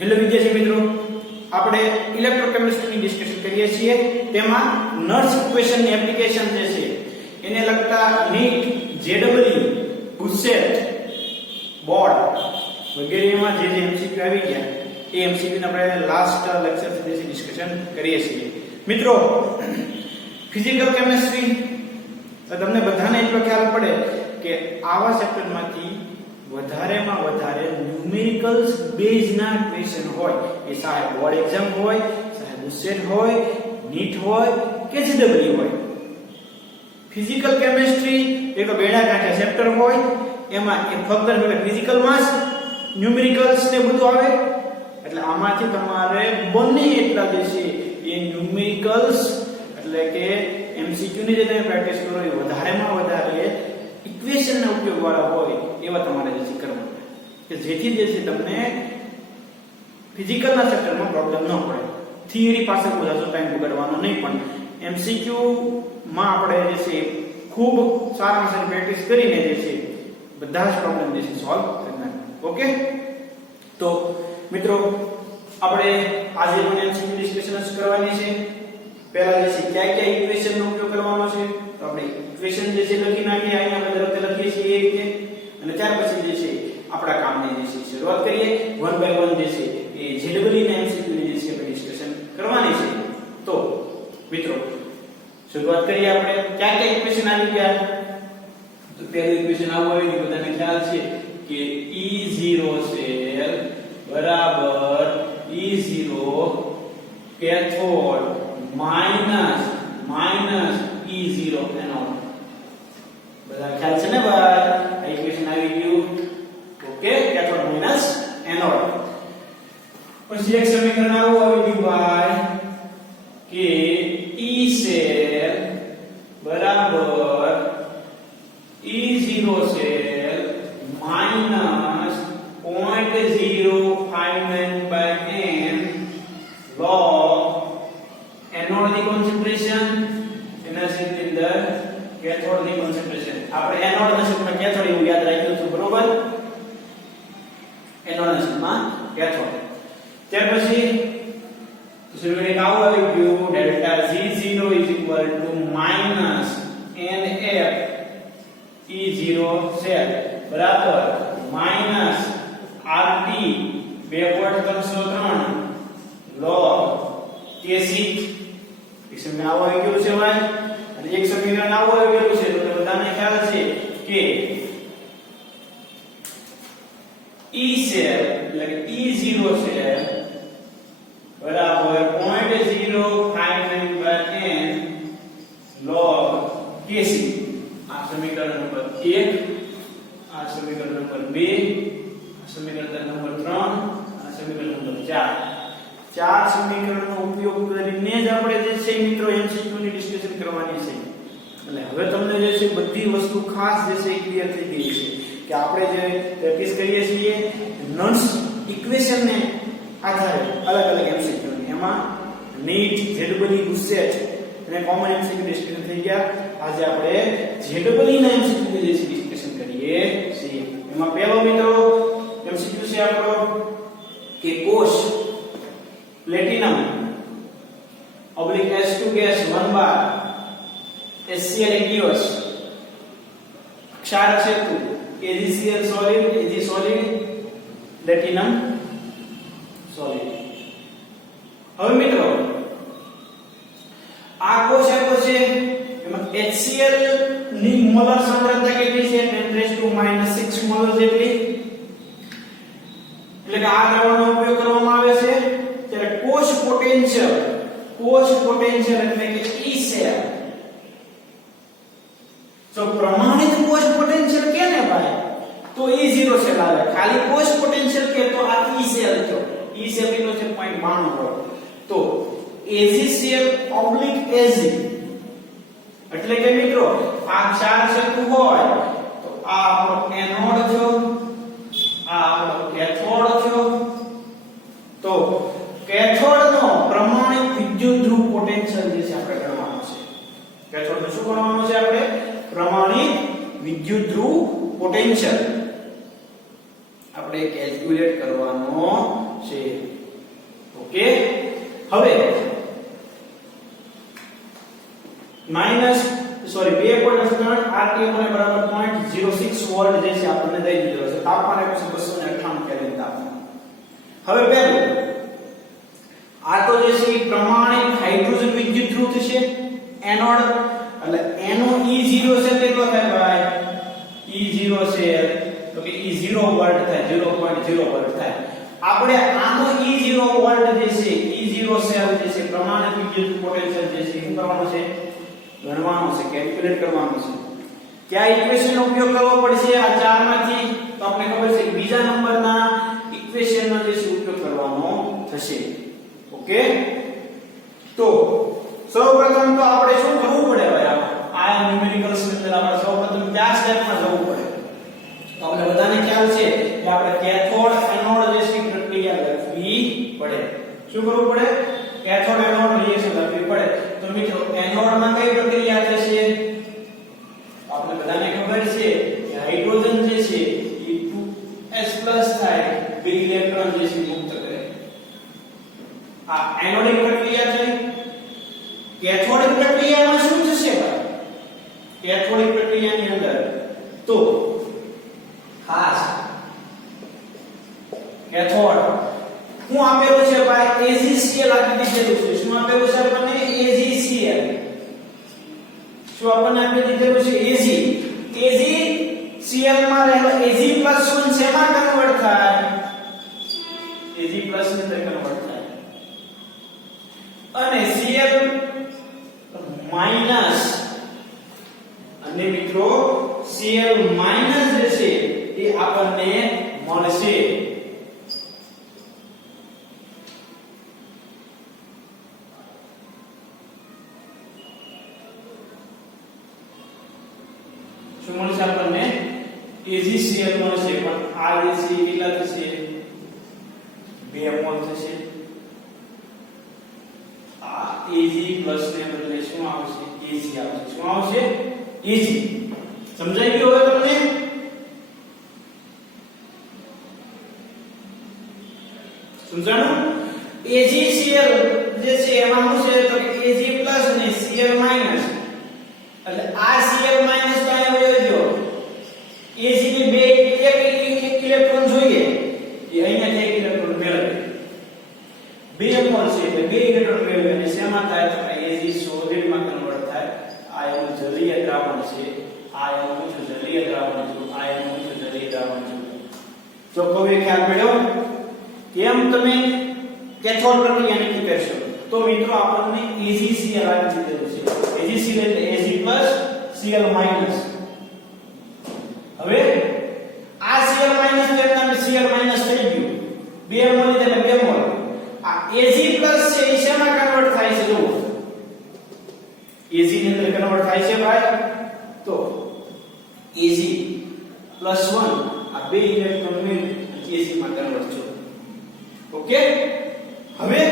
Hello વિદ્યાર્થી મિત્રો, આપણે ઇલેક્ટ્રોકેમિસ્ટ્રીની ડિસ્કશન કરીએ છીએ. તેમાં નર્સ ઇક્વેશનની એપ્લિકેશન જે છે એને લગતા નીટ, જેડબલ્યુ, ગુસેટ, બોર્ડ વગેરેમાં જે એમસીક્યુ આવી ગયા એ એમસીક્યુ ને આપણે લાસ્ટ લેક્ચર સુધી ડિસ્કશન કરીએ છીએ. મિત્રો, ફિઝિકલ કેમિસ્ટ્રી તમને બધાને એટલો ખ્યાલ પડે કે આવા ચેપ્ટરમાંથી વધારેમાં વધારે ન્યુમેરિકલ્સ બેઝના ક્વેશ્ચન હોય, એ ચાહે બોર્ડ એક્ઝામ હોય, ચાહે ગુસેટ હોય, નીટ હોય કે જેડબલ્યુ હોય. ફિઝિકલ કેમિસ્ટ્રી એક બેડા કાંઠે ચેપ્ટર હોય, એમાં એ ફક્ત ફિઝિકલમાં જ ન્યુમેરિકલ્સ ને બધું આવે. એટલે આમાંથી તમારે બંને એટલા જે છે એ ન્યુમેરિકલ્સ એટલે કે એમસીક્યુ ની જે તમે પ્રેક્ટિસ કરો એ વધારેમાં વધારે ઇક્વેશનના ઉપયોગ વાળા હોય એવા તમારે જે છે કરવું કે જેથી જે છે તમને ફિઝિકલના ચેપ્ટરમાં પ્રોબ્લેમ ન પડે. થિયરી પાસે વધારે ટાઈમ બગાડવાનો નહીં, પણ એમસીક્યુ માં આપણે જે છે ખૂબ સારામાં સારી પ્રેક્ટિસ કરીને જે છે બધા જ પ્રોબ્લેમ જે છે સોલ્વ કરી નાખીએ. ઓકે, તો મિત્રો આપણે આજે પણ એમસીક્યુ ડિસ્કશન જ કરવાની છે. પહેલા જે છે કયા કયા ઇક્વેશનનો ઉપયોગ કરવાનો છે તો આપણે ઇક્વેશન જે છે લખી નાખીએ, અહીંયા આપણે દરેક લખીએ છીએ એ રીતે, અને ત્યાર પછી જે છે આપણા કામની જે છે શરૂઆત કરીએ. વન બાય વન જે છે એ જેડબલ્યુ ના એમસીક્યુ ની જે છે આપણે ડિસ્કશન કરવાની છે. તો મિત્રો શરૂઆત કરીએ. આપણે કયા કયા ઇક્વેશન આવી ગયા? તો પહેલું ઇક્વેશન આવું આવ્યું કે બધાને ખ્યાલ છે કે E0 સેલ બરાબર E0 cathode minus E0 anode. બધા ખ્યાલ છે ને ભાઈ? આ ઇક્વેશન આવી ગયું. Okay, cathode minus anode. પછી એક સમીકરણ આવું આવી ગયું ભાઈ કે E સેલ બરાબર E0 cell minus 0.059 log anode ની કોન્સન્ટ્રેશન એના છેદની અંદર કેથોડ ની કોન્સન્ટ્રેશન. આપણે એનોડ ના છેદમાં કેથોડ એવું યાદ રાખ્યું છે, બરોબર? એનોડ ના છેદમાં કેથોડ. ત્યાર પછી સમીકરણ આવું આવી ગયું delta G0 minus NF E0 cell બરાબર માઈનસ RT 2.303 log Kc. એક સમીકરણ આવું આવી ગયું છે ભાઈ, અને એક સમીકરણ આવું આવી ગયું છે. તો બધાને ખ્યાલ છે કે E સેલ એટલે કે E0 સેલ બરાબર 0.059 log Kc. આ સમીકરણ નંબર 1, આ સમીકરણ નંબર 2, આ સમીકરણ નંબર 3, આ સમીકરણ નંબર 4. ચાર સમીકરણનો ઉપયોગ કરીને જ આપણે જે છે મિત્રો એમસીક્યુ ની ડિસ્કશન કરવાની છે. એટલે હવે તમને જે છે બધી વસ્તુ ખાસ જે છે ક્લિયર થઈ ગઈ છે કે આપણે જે પ્રેક્ટિસ કરીએ છીએ નર્સ ઇક્વેશન ને આધારે અલગ અલગ એમસીક્યુ ની, એમાં નીટ, જેડબલ્યુ, ગુસેટ અને કોમન એમસીક્યુ ડિસ્કશન થઈ ગયા. આજે આપણે જેડબલ્યુ ના એમસીક્યુ ની જે છે ડિસ્કશન કરીએ છીએ. એમાં પહેલો મિત્રો એમસીક્યુ છે આપણો કે કોષ platinum oblique S2 gas 1 bar HCl aqueous ક્ષાર ક્ષેત્ર AgCl solid Ag solid platinum solid. હવે મિત્રો આ કોષ આપ્યો છે, એમાં HCl ની મોલર સાંદ્રતા કેટલી છે? 10⁻⁶ મોલર જેટલી. એટલે કે આ દ્રાવણનો ઉપયોગ કરવામાં આવે છે ત્યારે કોષ પોટેન્શિયલ એટલે કે E સેલ. જો પ્રમાણિત કોષ પોટેન્શિયલ કે ને ભાઈ તો E0 સેલ આવે. ખાલી કોષ પોટેન્શિયલ કે તો આ E સેલ થયો. E સેલ કેટલો છે? 0.92. તો AgCl ઓબ્લિક Ag એટલે કે મિત્રો આ ક્ષાર ક્ષેત્ર હોય તો આ આપણો એનોડ થયો, આ આપણો કેથોડ થયો. તો કેથોડનો પ્રમાણિત વિદ્યુત ધ્રુવ પોટેન્શિયલ જે છે આપણે ગણવાનો છે. કેથોડનું શું ગણવાનું છે આપણે? પ્રમાણિત વિદ્યુત ધ્રુવ પોટેન્શિયલ. આપણે કેલ્ક્યુલેટ કરવાનો છે. ઓકે, હવે -2.3 RTM ને બરાબર 0.06 વોલ્ટ જે છે આપણને દઈ દીધો છે. તાપમાન આપ્યું છે 298 કેલ્વિન તાપમાન. હવે પહેલું આ તો જે છે પ્રમાણિત હાઇડ્રોજન વિદ્યુતઋત છે એનોડ, એટલે એનો E0 છે કેટલો થાય ભાઈ? E0 છે તો કે E0 વોલ્ટ થાય, 0.0 વોલ્ટ થાય. આપણે આનો E0 વોલ્ટ જે છે E0 સેલ જે છે પ્રમાણિત વિદ્યુત પોટેન્શિયલ જે છે શું કરવાનું છે? ગણવાનું છે, કેલ્ક્યુલેટ કરવાનું છે. કયા ઇક્વેશનનો ઉપયોગ કરવો પડશે આ ચારમાંથી? તો આપણે ખબર છે કે બીજા નંબરના ઇક્વેશનનો જે છે ઉપયોગ કરવાનો થશે. ઓકે, તો સૌપ્રથમ તો આપણે શું કરવું પડે ભાઈ? આ ન્યુમેરિકલ્સ ની અંદર આપણે સૌપ્રથમ કયા સ્ટેપમાં જવું પડે? તો આપણે બધાને ખ્યાલ છે કે આપણે કેથોડ એનોડ જે છે પ્રક્રિયા લખવી પડે. શું કરવું પડે? કેથોડ એનોડ રિએક્શન લખવી પડે. તો મિત્રો એનોડ માં કઈ પ્રક્રિયા થશે? આપણે બધાને ખબર છે કે હાઇડ્રોજન જે છે એ 2s+ થાય, બે ઇલેક્ટ્રોન જે છે મુક્ત કરે. આ એનોડિક પ્રક્રિયા થઈ. કેથોડિક પ્રક્રિયામાં શું થશે ભાઈ? કેથોડિક પ્રક્રિયાની અંદર તો ખાસ કેથોડ હું આપેલું છે ભાઈ AgCl આપી દીધેલું છે. શું આપેલું છે આપણને? AgCl. શું આપણને આપી દીધેલું છે? AgCl માં રહેલો Ag+ શું શેમાં કન્વર્ટ થાય? Ag+ ની અંદર કન્વર્ટ થાય. અને Cl- અને મિત્રો Cl- જે છે એ આપણને મળશે. શું મળશે આપણને? AgCl મળશે. પણ આ જે છે કેટલા થશે? 2 મોલ થશે. આ Ag+ ને બદલે શું આવશે? Ag આવશે. શું આવશે? Ag. સમજાઈ ગયું હવે તમને? સમજાણું? AgCl જે છે એમાં શું છે તો કે Ag+ અને Cl-. એટલે આ Cl- તો અહીંયા વયો ગયો. Ag ની બે એક ઇલેક્ટ્રોન જોઈએ એ અહીંયા એક ઇલેક્ટ્રોન મેળવે. 2 મોલ છે એટલે 2 ઇલેક્ટ્રોન મેળવે અને શેમાં થાય તો Ag સોલિડ માં કન્વર્ટ થાય. આ એનું જલીય દ્રાવણ છે. આ એનું જલીય દ્રાવણ છે. આ એનું જલીય દ્રાવણ છે. જો કોઈ ખ્યાલ પડ્યો? કેમ તમે કેથોડ પ્રક્રિયા નક્કી કરશો? તો મિત્રો આપણને AgCl આપી દીધેલું છે. AgCl એટલે Ag+ Cl-. હવે આ Cl- તેના નામે Cl- થઈ ગયું. 2 મોલ એટલે 2 મોલ. આ Ag+ છે એ શેમાં કન્વર્ટ થાય છે? જુઓ Ag ની અંદર કન્વર્ટ થાય છે ભાઈ. તો Ag+1 આ બે ઇલેક્ટ્રોન ને Ag માં કન્વર્ટ થશે. ઓકે, હવે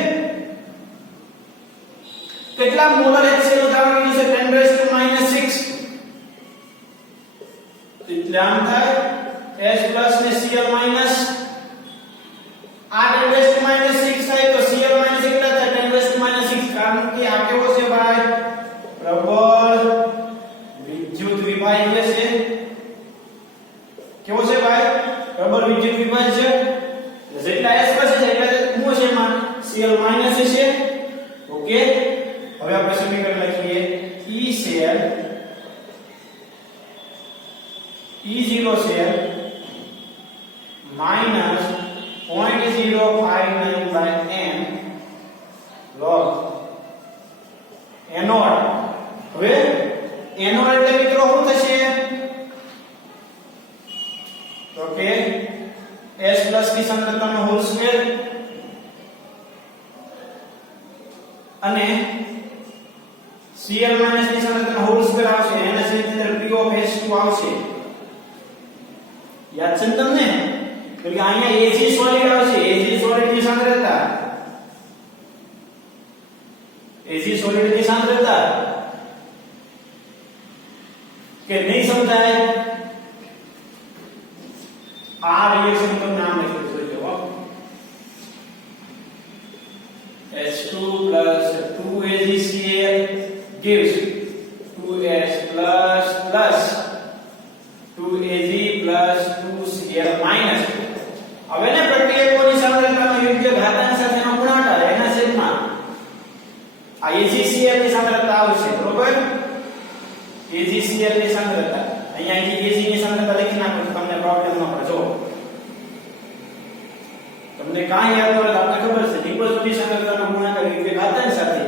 કેટલા મોલર HCl નું દ્રાવણ છે? 10⁻⁻⁶. એટલે આમ થાય H+ ને Cl-. આ 10⁻⁶ થાય તો Cl- કેટલા થાય? 10⁻⁶. કારણ કે આ કેવો છે ભાઈ? પ્રબળ વિદ્યુત વિભાજ્ય છે. કેવો છે ભાઈ? પ્રબળ વિદ્યુત વિભાજ્ય. જેટલા H+ છે એટલે શું છે એમાં? Cl- છે. ઓકે, હવે આપણે સમીકરણ લખીએ. E0 cell minus 0.059 m log anode. હવે એનોડ એટલે મિત્રો શું થશે? તો કે H+ ની સાંદ્રતાનો હોલ સ્ક્વેર અને Cl- ની સાંદ્રતાનો હોલ સ્ક્વેર આવશે. એના ની અંદર P(H2) આવશે. યાદ છે તમને? એટલે અહીંયા Ag સોલિડ આવશે. Ag સોલિડ ની સાંદ્રતા કે નહીં સમજાય? આ રિએક્શન તમને નામ લખી જોજો હો H2 plus 2AgCl gives 2H plus 2Ag plus 2Cl minus. હવે ને પ્રક્રિયકોની સાંદ્રતાનો યોગ્ય ઘાતાંક સાથેનો ગુણાકાર એના છેદમાં આ AgCl ની સાંદ્રતા આવશે બરોબર AgCl ની સાંદ્રતા અહીંયા Ag ની સાંદ્રતા લખી નાખો તમને પ્રોબ્લેમ ન પડે જો તમને કાંઈ યાદ ન રહે આપણે ખબર છે નિપજની સાંદ્રતાનો ગુણાકાર યોગ્ય ઘાતાંક સાથે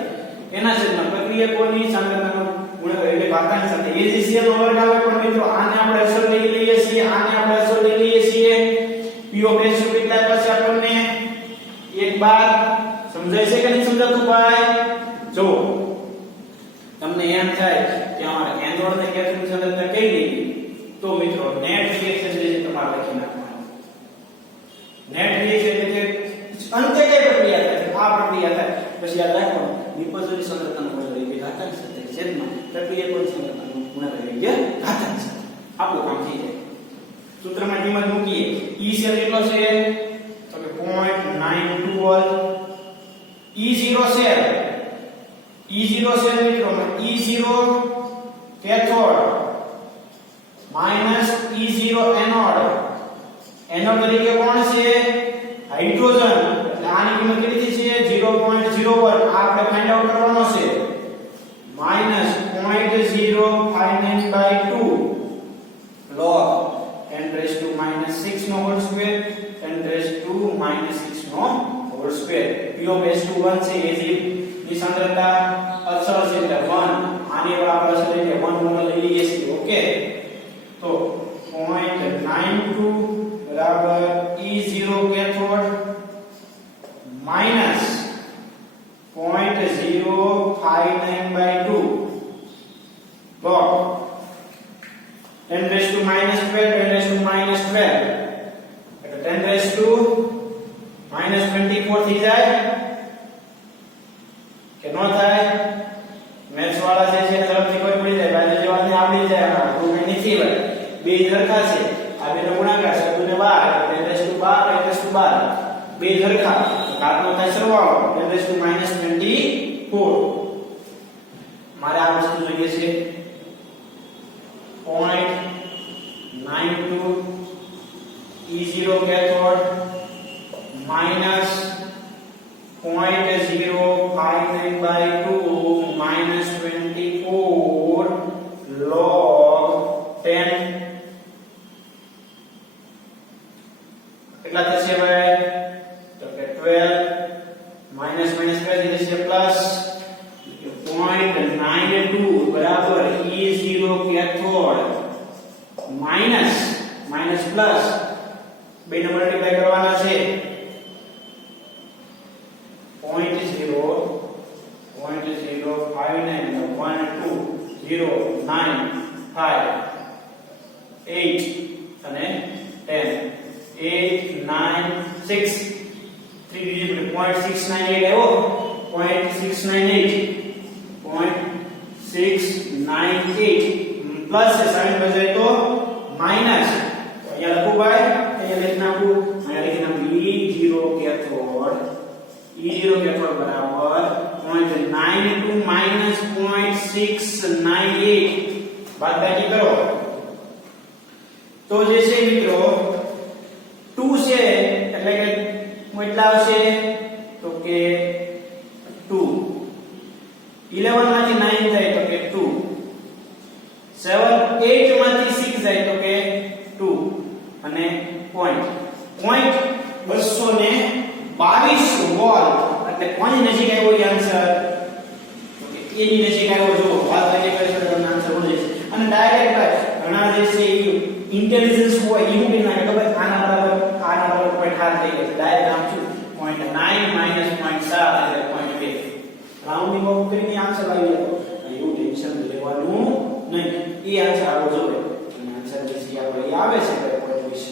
એના છેદમાં પ્રક્રિયકોની સાંદ્રતાનો ગુણાકાર એટલે ઘાતાંક સાથે AgCl નો વર્ગ આવે પણ મિત્રો આને આપણે અસર લઈ લઈએ છીએ આને આપણે અસર લઈ લઈએ છીએ P of H કેટલા પાસે આપણને 1/12 સમજાય છે કે નહીં સમજાતું ભાઈ જો તમને એમ થાય કે અમારે એનોડ ને કેથોડ સાંદ્રતા કઈ લીધી તો મિત્રો નેટ રિએક્શન જે તમારે લખી નાખવાનું નેટ રિએક્શન એટલે કે અંતે કઈ પ્રક્રિયા થાય આ પ્રક્રિયા થાય પછી યાદ રાખવાનું નિપજની સાંદ્રતાનો ગુણાકાર એટલે ઘાતાંક સાથે છેદમાં પ્રક્રિયકોની સાંદ્રતાનો ગુણાકાર એટલે ઘાતાંક સાથે આપણું કામ થઈ જાય સૂત્રમાં કિંમત મૂકીએ E સેલ કેટલો છે તો કે 0.921 E0 સેલ મિત્રો E0 cathode minus E0 anode anode તરીકે કોણ છે હાઇડ્રોજન એટલે આની કિંમત કેટલી છે 0.01 આ આપણે ફાઇન્ડ આઉટ કરવાનો છે માઈનસ 0.059/2 log 10⁻⁻6 નો હોલ સ્ક્વેર 10⁻⁻6 નો whole square P of H2 1 છે Ag ની સાંદ્રતા અચળ છે એટલે 1 આની વડે આપણે અસર એટલે 1 મોલ લઈ લઈએ છીએ ઓકે તો 0.92 બરાબર E0 કેથોડ માઈનસ 0.059/2 log 10⁻⁻12 10⁻⁻12 એટલે 10⁻⁻24 થઈ જાય કે નો થાય મેથ્સ વાળા જે છે ઝડપથી કોઈ પડી જાય બાયોલોજી વાળાને આવડી જાય આ તો કઈ નથી ભાઈ બે સરખા છે આ બેનો ગુણાકાર 7 ને 12 બે સરખા ઘાતનો થાય સરવાળો 10⁻⁻24 મારે આ વસ્તુ જોઈએ છે 0.92 E0 cathode minus 0.059/2 minus 24 log 10 કેટલા થશે ભાઈ તો કે 12 minus કરી દેશે પ્લસ 0.92 બરાબર E0 કેથોડ માઈનસ પ્લસ બે ને મલ્ટીપ્લાય કરવાના છે 0.059120958 અને 10 8 9 6 3 ડિજિટ 0.698 આવ્યો 0.698 પ્લસ છે 7 બજાય તો માઈનસ અહીંયા લખું ભાઈ અહીંયા લખી નાખું E0 કેથોડ બરાબર 0.92 minus 0.698 બાદબાકી કરો તો જે છે મિત્રો 2 છે એટલે કે કેટલા આવશે તો કે 2 11 માંથી 9 જાય તો કે 2 7 8 માંથી 6 જાય તો કે 2 અને પોઈન્ટ 222 વોલ્ટ એટલે કોની નજીક આવ્યો એ આન્સર તો કે એ ની નજીક આવ્યો જો વાત કરીને કરી તો તમને આન્સર મળી જશે અને ડાયરેક્ટ ઘણા જે છે એ ઇન્ટેલિજન્સ હોય એવું કે ના ખબર આના બરાબર 0.8 થઈ ગયો ડાયરેક્ટ આમ છું 0.9 0.7 એટલે 0.2 રાઉન્ડિંગ ઓફ કરીને આન્સર આવી ગયો એવું ટેન્શન લેવાનું નહીં એ આન્સર આવો જોવે અને આન્સર જે છે આપણે આવે છે પોઈન્ટ વિશે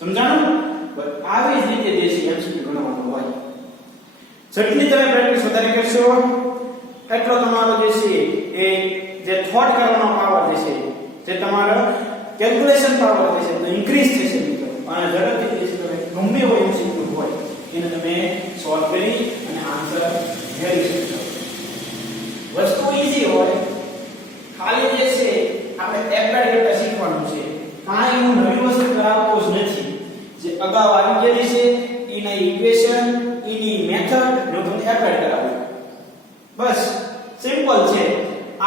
સમજાણું બસ આવી જ રીતે જે છે એમસીક્યુ ગણવાનું હોય જેટલી તમે પ્રેક્ટિસ વધારે કરશો એટલો તમારો જે છે એ જે થોટ કરવાનો પાવર જે છે જે તમારો કેલ્ક્યુલેશન પાવર જે છે ઇન્ક્રીઝ થશે મિત્રો અને એને તમે સોલ્વ કરી અને આન્સર મેળવી શકશો. વસ્તુ ઈઝી હોય, ખાલી જે છે આપણે એપ્લાય કરતા શીખવાનું છે. કાંઈ હું નવી વસ્તુ કરાવતો જ નથી. જે અગાઉ આવી ગયેલી છે એના ઇક્વેશન, એની મેથડ હું તમને એપ્લાય કરાવું. બસ સિમ્પલ છે.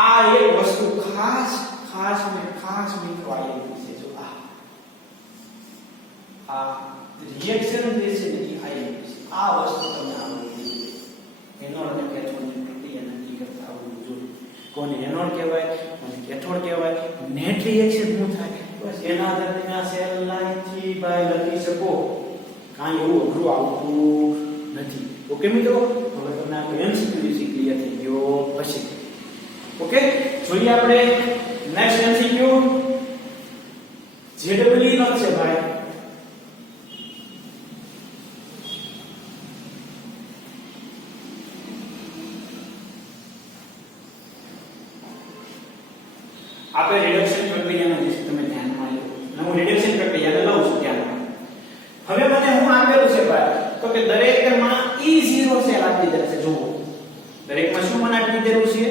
આ એક વસ્તુ ખાસ મિત્રો આવી છે. જો આ રિએક્શન જે છે ને એ આવી છે. આ વસ્તુ તમને આવડવી જોઈએ. એનોડ અને કેથોડની પ્રક્રિયા નક્કી કરતા આવડવું જોઈએ. કોને એનોડ કહેવાય, કોને કેથોડ કહેવાય, નેટ રિએક્શન શું થાય, બસ એના આધારે તમે આ સેલ લાઈન થી બાય લખી શકો. કાંઈ એવું અઘરું આવતું નથી. ઓકે મિત્રો, હવે તમને આ એમસીક્યુ વિશે ક્લિયર થઈ ગયો હશે. ઓકે, જોઈએ આપણે નેક્સ્ટ એમસીક્યુ. જેડબલ્યુ નો છે ભાઈ. આપણે રિડક્શન પ્રક્રિયાના વિશે તમે ધ્યાનમાં લો. હું રિડક્શન પ્રક્રિયાને લઉં છું ધ્યાનમાં. હવે મને હું આપેલું છે ભાઈ તો કે દરેકમાં E0 સેલ આપી દીધેલ છે. જુઓ, દરેકમાં શું મને આપી દીધેલું છે?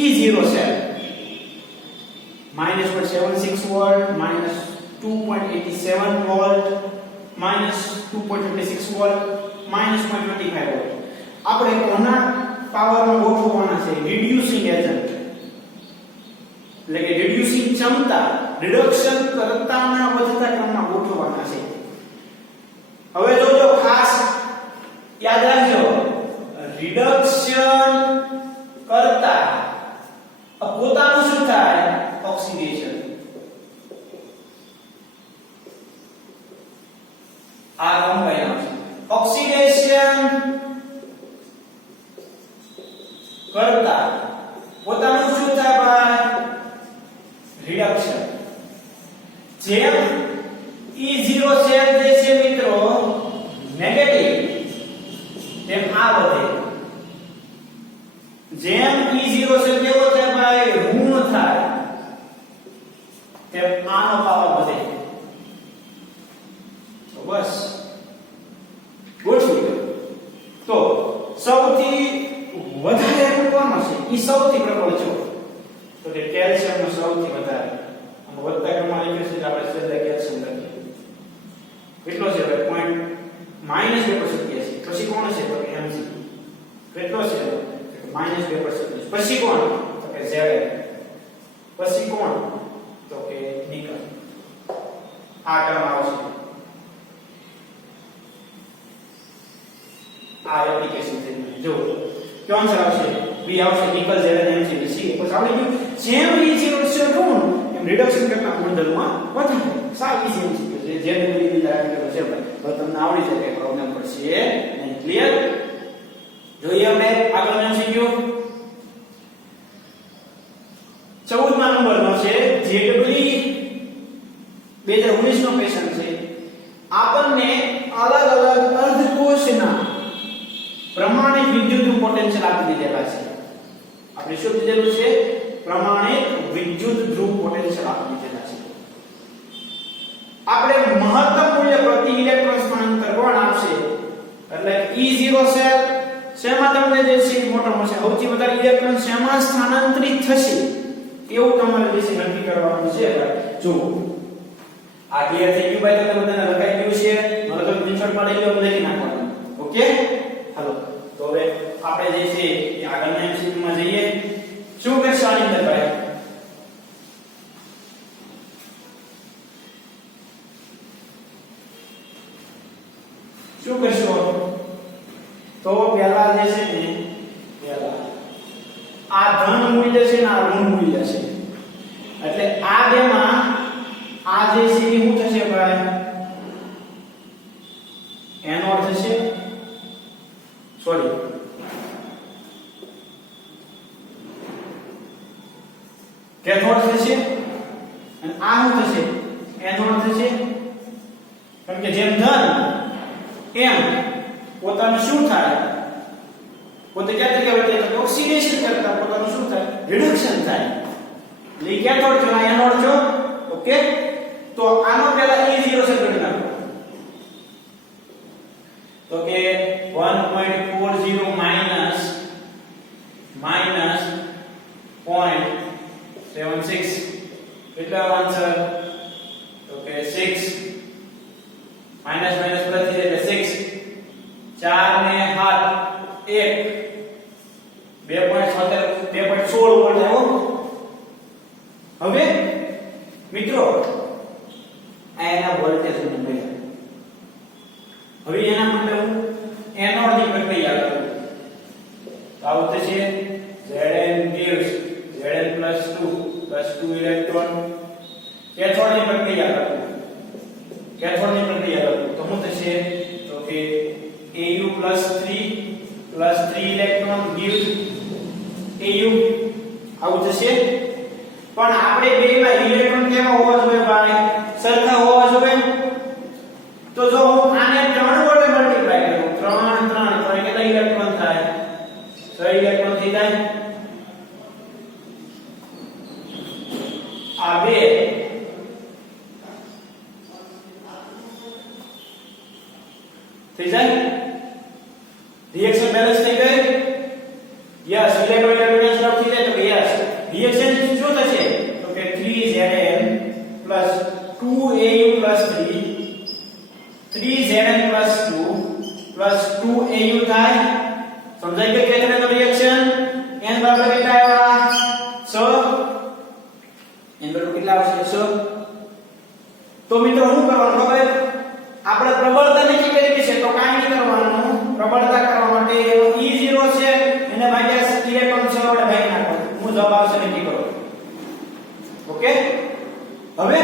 E0 cell. -0.76 volt, -2.87 volt, -2.56 volt, -0.25 volt. આપણે કોના પાવરમાં ગોઠવવાના છે? રિડ્યુસિંગ એજન્ટ, એટલે કે રિડ્યુસિંગ ક્ષમતા, રિડક્શન કરતાના વધતા ક્રમમાં ગોઠવવાના છે. હવે જોજો, ખાસ યાદ રાખજો, રિડક્શન કરતા પોતાનું શું થાય? ઓક્સિડેશન. આ કમ્બાઈન આવશે. ઓક્સિડેશન કરતા પોતાનું શું થાય ભાઈ? રિડક્શન. જેમ E0 સેલ જે છે મિત્રો નેગેટિવ, તેમ આ વધે. જેમ E0 સેલ કેવો થાય ભાઈ? ઋણ થાય, તેમ આનો પાવર વધે. તો બસ ગોઠવી દો. તો સૌથી વધારે કોનો છે? એ સૌથી પ્રબળ છે. તો કે કેલ્શિયમ નો સૌથી વધારે. આમ વધતા ક્રમમાં લખ્યું છે, આપણે સીધા કેલ્શિયમ લખીએ. કેટલો છે ભાઈ? -2.87. પછી કોણ છે? તો કે Mg. કેટલો છે? -2.87. પછી કોણ? તો કે Zn. પછી કોણ? તો કે નિકલ. આ ટર્મ આવશે. આ એપ્લિકેશન છે. જો ક્યો આન્સર આવશે? બી આવશે. Nickel, Zn, Mg, C. પછી આવડી ગયું. જેમ E0 છે ઋણ, એમ રિડક્શન કરતા ગુણધર્મમાં વધારે. સાવ ઈઝી છે. જે બધી દાખલા છે ભાઈ, તો તમને આવડી જશે, પ્રોબ્લેમ પડશે નહીં. ક્લિયર? જોઈએ આપણે આગળ એમસીક્યુ. 14મા નંબરનો છે. જેડબલ્યુ 2019 નો ક્વેશ્ચન છે. આપણને અલગ અલગ અર્ધકોષના પ્રમાણિત વિદ્યુત પોટેન્શિયલ આપી દીધેલા છે. આપણે શું દીધેલું છે? પ્રમાણિત વિદ્યુત ધ્રુવ પોટેન્શિયલ આપી દીધેલા છે. આપણે મહત્તમ મૂલ્ય પ્રતિ ઇલેક્ટ્રોન સ્થાનાંતર કોણ આપશે? એટલે E0 સેલ શેમાં તમને જે છે મોટો મળશે? સૌથી વધારે ઇલેક્ટ્રોન શેમાં સ્થાનાંતરિત થશે એવું તમારે જે છે નક્કી કરવાનું છે. જો આ ક્લિયર થઈ ગયું ભાઈ? તો બધાને લખાઈ ગયું છે? મને તો સ્ક્રીનશોટ પાડી લો, લખી નાખવાનું. ઓકે, હાલો. તો હવે આપણે જે છે એ આગળના એમસીક્યુ માં જઈએ. શું કરશે આની અંદર ભાઈ? શું કરશો? તો પહેલા જે છે ને, પહેલા આ ધન મૂલ્ય છે ને આ ઋણ મૂલ્ય છે, એટલે આ બેમાં આ જે છે એ શું થશે ભાઈ? એનોડ થશે. સોરી, કેથોડ થશે. અને આ શું થશે? એનોડ થશે. કારણ કે જેમ ધન એમ પોતાનું શું થાય? પોતે ક્યાં તરીકે વર્તે? તો ઓક્સિડેશન કરતા પોતાનું શું થાય? રિડક્શન થાય. એટલે કેથોડ છો, એનોડ છો. ઓકે, તો આનો પહેલા E0 છે ગણી નાખો. તો કે 1.40 માઈનસ 0.76 કેટલા આન્સર તો કે 6 માઈનસ માઈનસ પ્લસ થઈ એટલે 6 4 ને 7 1 2.16 વોલ્ટ આવ્યો હવે મિત્રો આ એના વોલ્ટેજ નું મૂલ્ય હવે એના માટે હું એનોડ ની પ્રક્રિયા કરું તો આવું થશે Zn gives Zn plus 2 electron cathode ની પ્રક્રિયા કરું તો શું થશે તો કે Au +3 ઇલેક્ટ્રોન gives Au આવું થશે પણ આપણે બેમાં ઇલેક્ટ્રોન કેવા હોવા જોઈએ ભાઈ સરખા હોવા જોઈએ તો જો હું આને 3 વડે મલ્ટીપ્લાય કરું 3 તો કેટલા ઇલેક્ટ્રોન થાય 6 ઇલેક્ટ્રોન થઈ જાય આ 2 થઈ જાય રિએક્શન બેલેન્સ થઈ ગઈ યસ ઇલેક્ટ્રોન કેન્સલ આઉટ થઈ જાય તો યસ રિએક્શન શું થશે તો કે 3Zn + 2Au + 3Zn + 2 + 2Au થાય સમજાઈ ગઈ કેથોડ રિએક્શન n બરાબર કેટલા આવ્યા 6 n બરાબર કેટલા આવશે 6 તો મિત્રો શું કરવાનું ખબર આપણે પ્રબળતા નક્કી કરી છે તો કાઈ નહીં કરવાનું પ્રબળતા કરવા માટે E0 છે એને ભાગ્યા ઇલેક્ટ્રોન છે આપણે ભાઈ નાખો હું જવાબ આવશે નક્કી કરો ઓકે હવે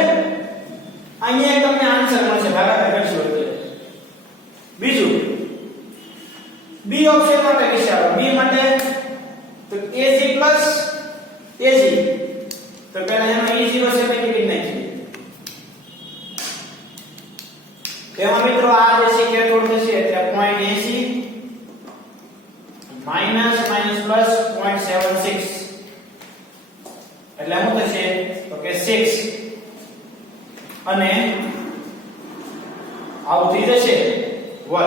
અહીંયા તમને આન્સર મળશે ભાગાકાર કરશો એટલે બીજું બી ઓપ્શન માટે વિચારો બી માટે તો Ag Ag તો પહેલા એમાં E0 છે મેં કેટલી નાખી તેમાં મિત્રો આ જે છે કેથોડ થશે એટલે 0.80 માઈનસ પ્લસ 0.76 એટલે શું થશે તો કે 6 અને આવું થઈ જશે 1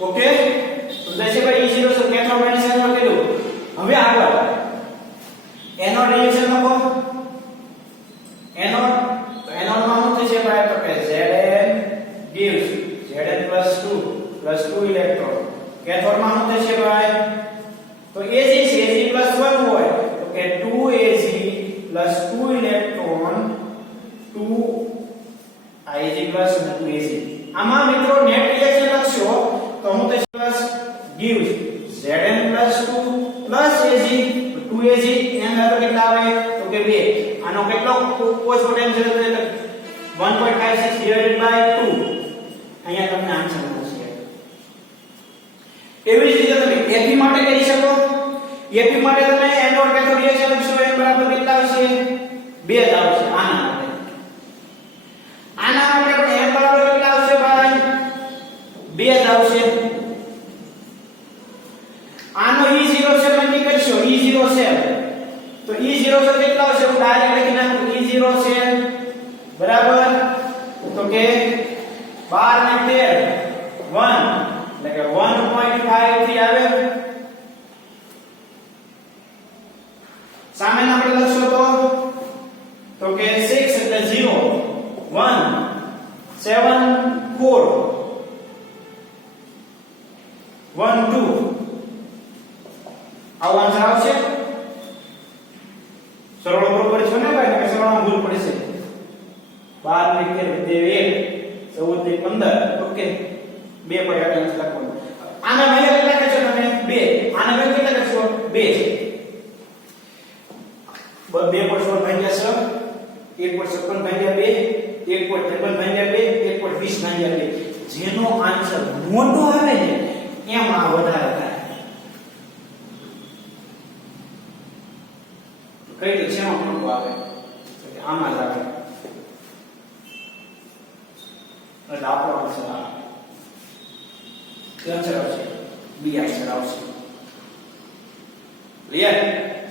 ઓકે તો જશે ભાઈ E0 સો કેથોડ મેડિસિન માં કીધું હવે આગળ એનોડ રિએક્શન લખો એનોડ તો એનોડ માં શું થશે ભાઈ તો કે Zn gives Zn + 2 electron cathode માં શું થશે ભાઈ તો Ag છે Ag + 1 હોય તો કે 2Ag + 2 ઇલેક્ટ્રોન 2 Ag + 2Ag આમાં મિત્રો નેટ રિએક્શન લખશો તો હું થશે plus gives Zn + 2 Ag 2Ag એના બરાબર કેટલા આવે તો કે 2 આનો કેટલો કોષ પોટેન્શિયલ છે 1.56 ડિવાઇડેડ બાય 2 અહીંયા તમને આન્સર મળશે એવી જ રીતે તમે Ap માટે કરી શકો Ap માટે તમે એનોડ કેથોડ રિએક્શન લખશો n બરાબર કેટલા આવશે 2 જ આવશે આના માટે પણ n બરાબર કેટલા આવશે ભાઈ 2 જ આવશે આનો E0 છે નક્કી કરશો E0 છે તો E0 છે કેટલા આવશે હું ડાયરેક્ટ લખી નાખું E0 છે બરાબર તો કે 12 ને 13 1 એટલે કે 1.53 આવે સામે આપણે લખશો તો કે 6 એટલે 0 1 7 4 1 2 આવો આન્સર આવશે સરળ બરોબર છે ને ભાઈ કે સરળમાં ભૂલ પડશે 12 ને 13 1 14 ને 15 ઓકે 2 પર આન્સર લખવાનું આના મેલે કેટલા લખશો તમે 2 આના મેલે કેટલા લખશો 2 2 પર 16 ભાગ્યા 6 1 પર 56 ભાગ્યા 2 1 પર 53 ભાગ્યા 2 1 પર 20 ભાગ્યા 2 જેનો આન્સર મોટો આવે ને એમાં વધારે થાય કઈ રીતે શેમાં મોટો આવે એટલે આમાં જ આવે એટલે આપણો આન્સર આવે આન્સર આવશે બી આન્સર આવશે ક્લિયર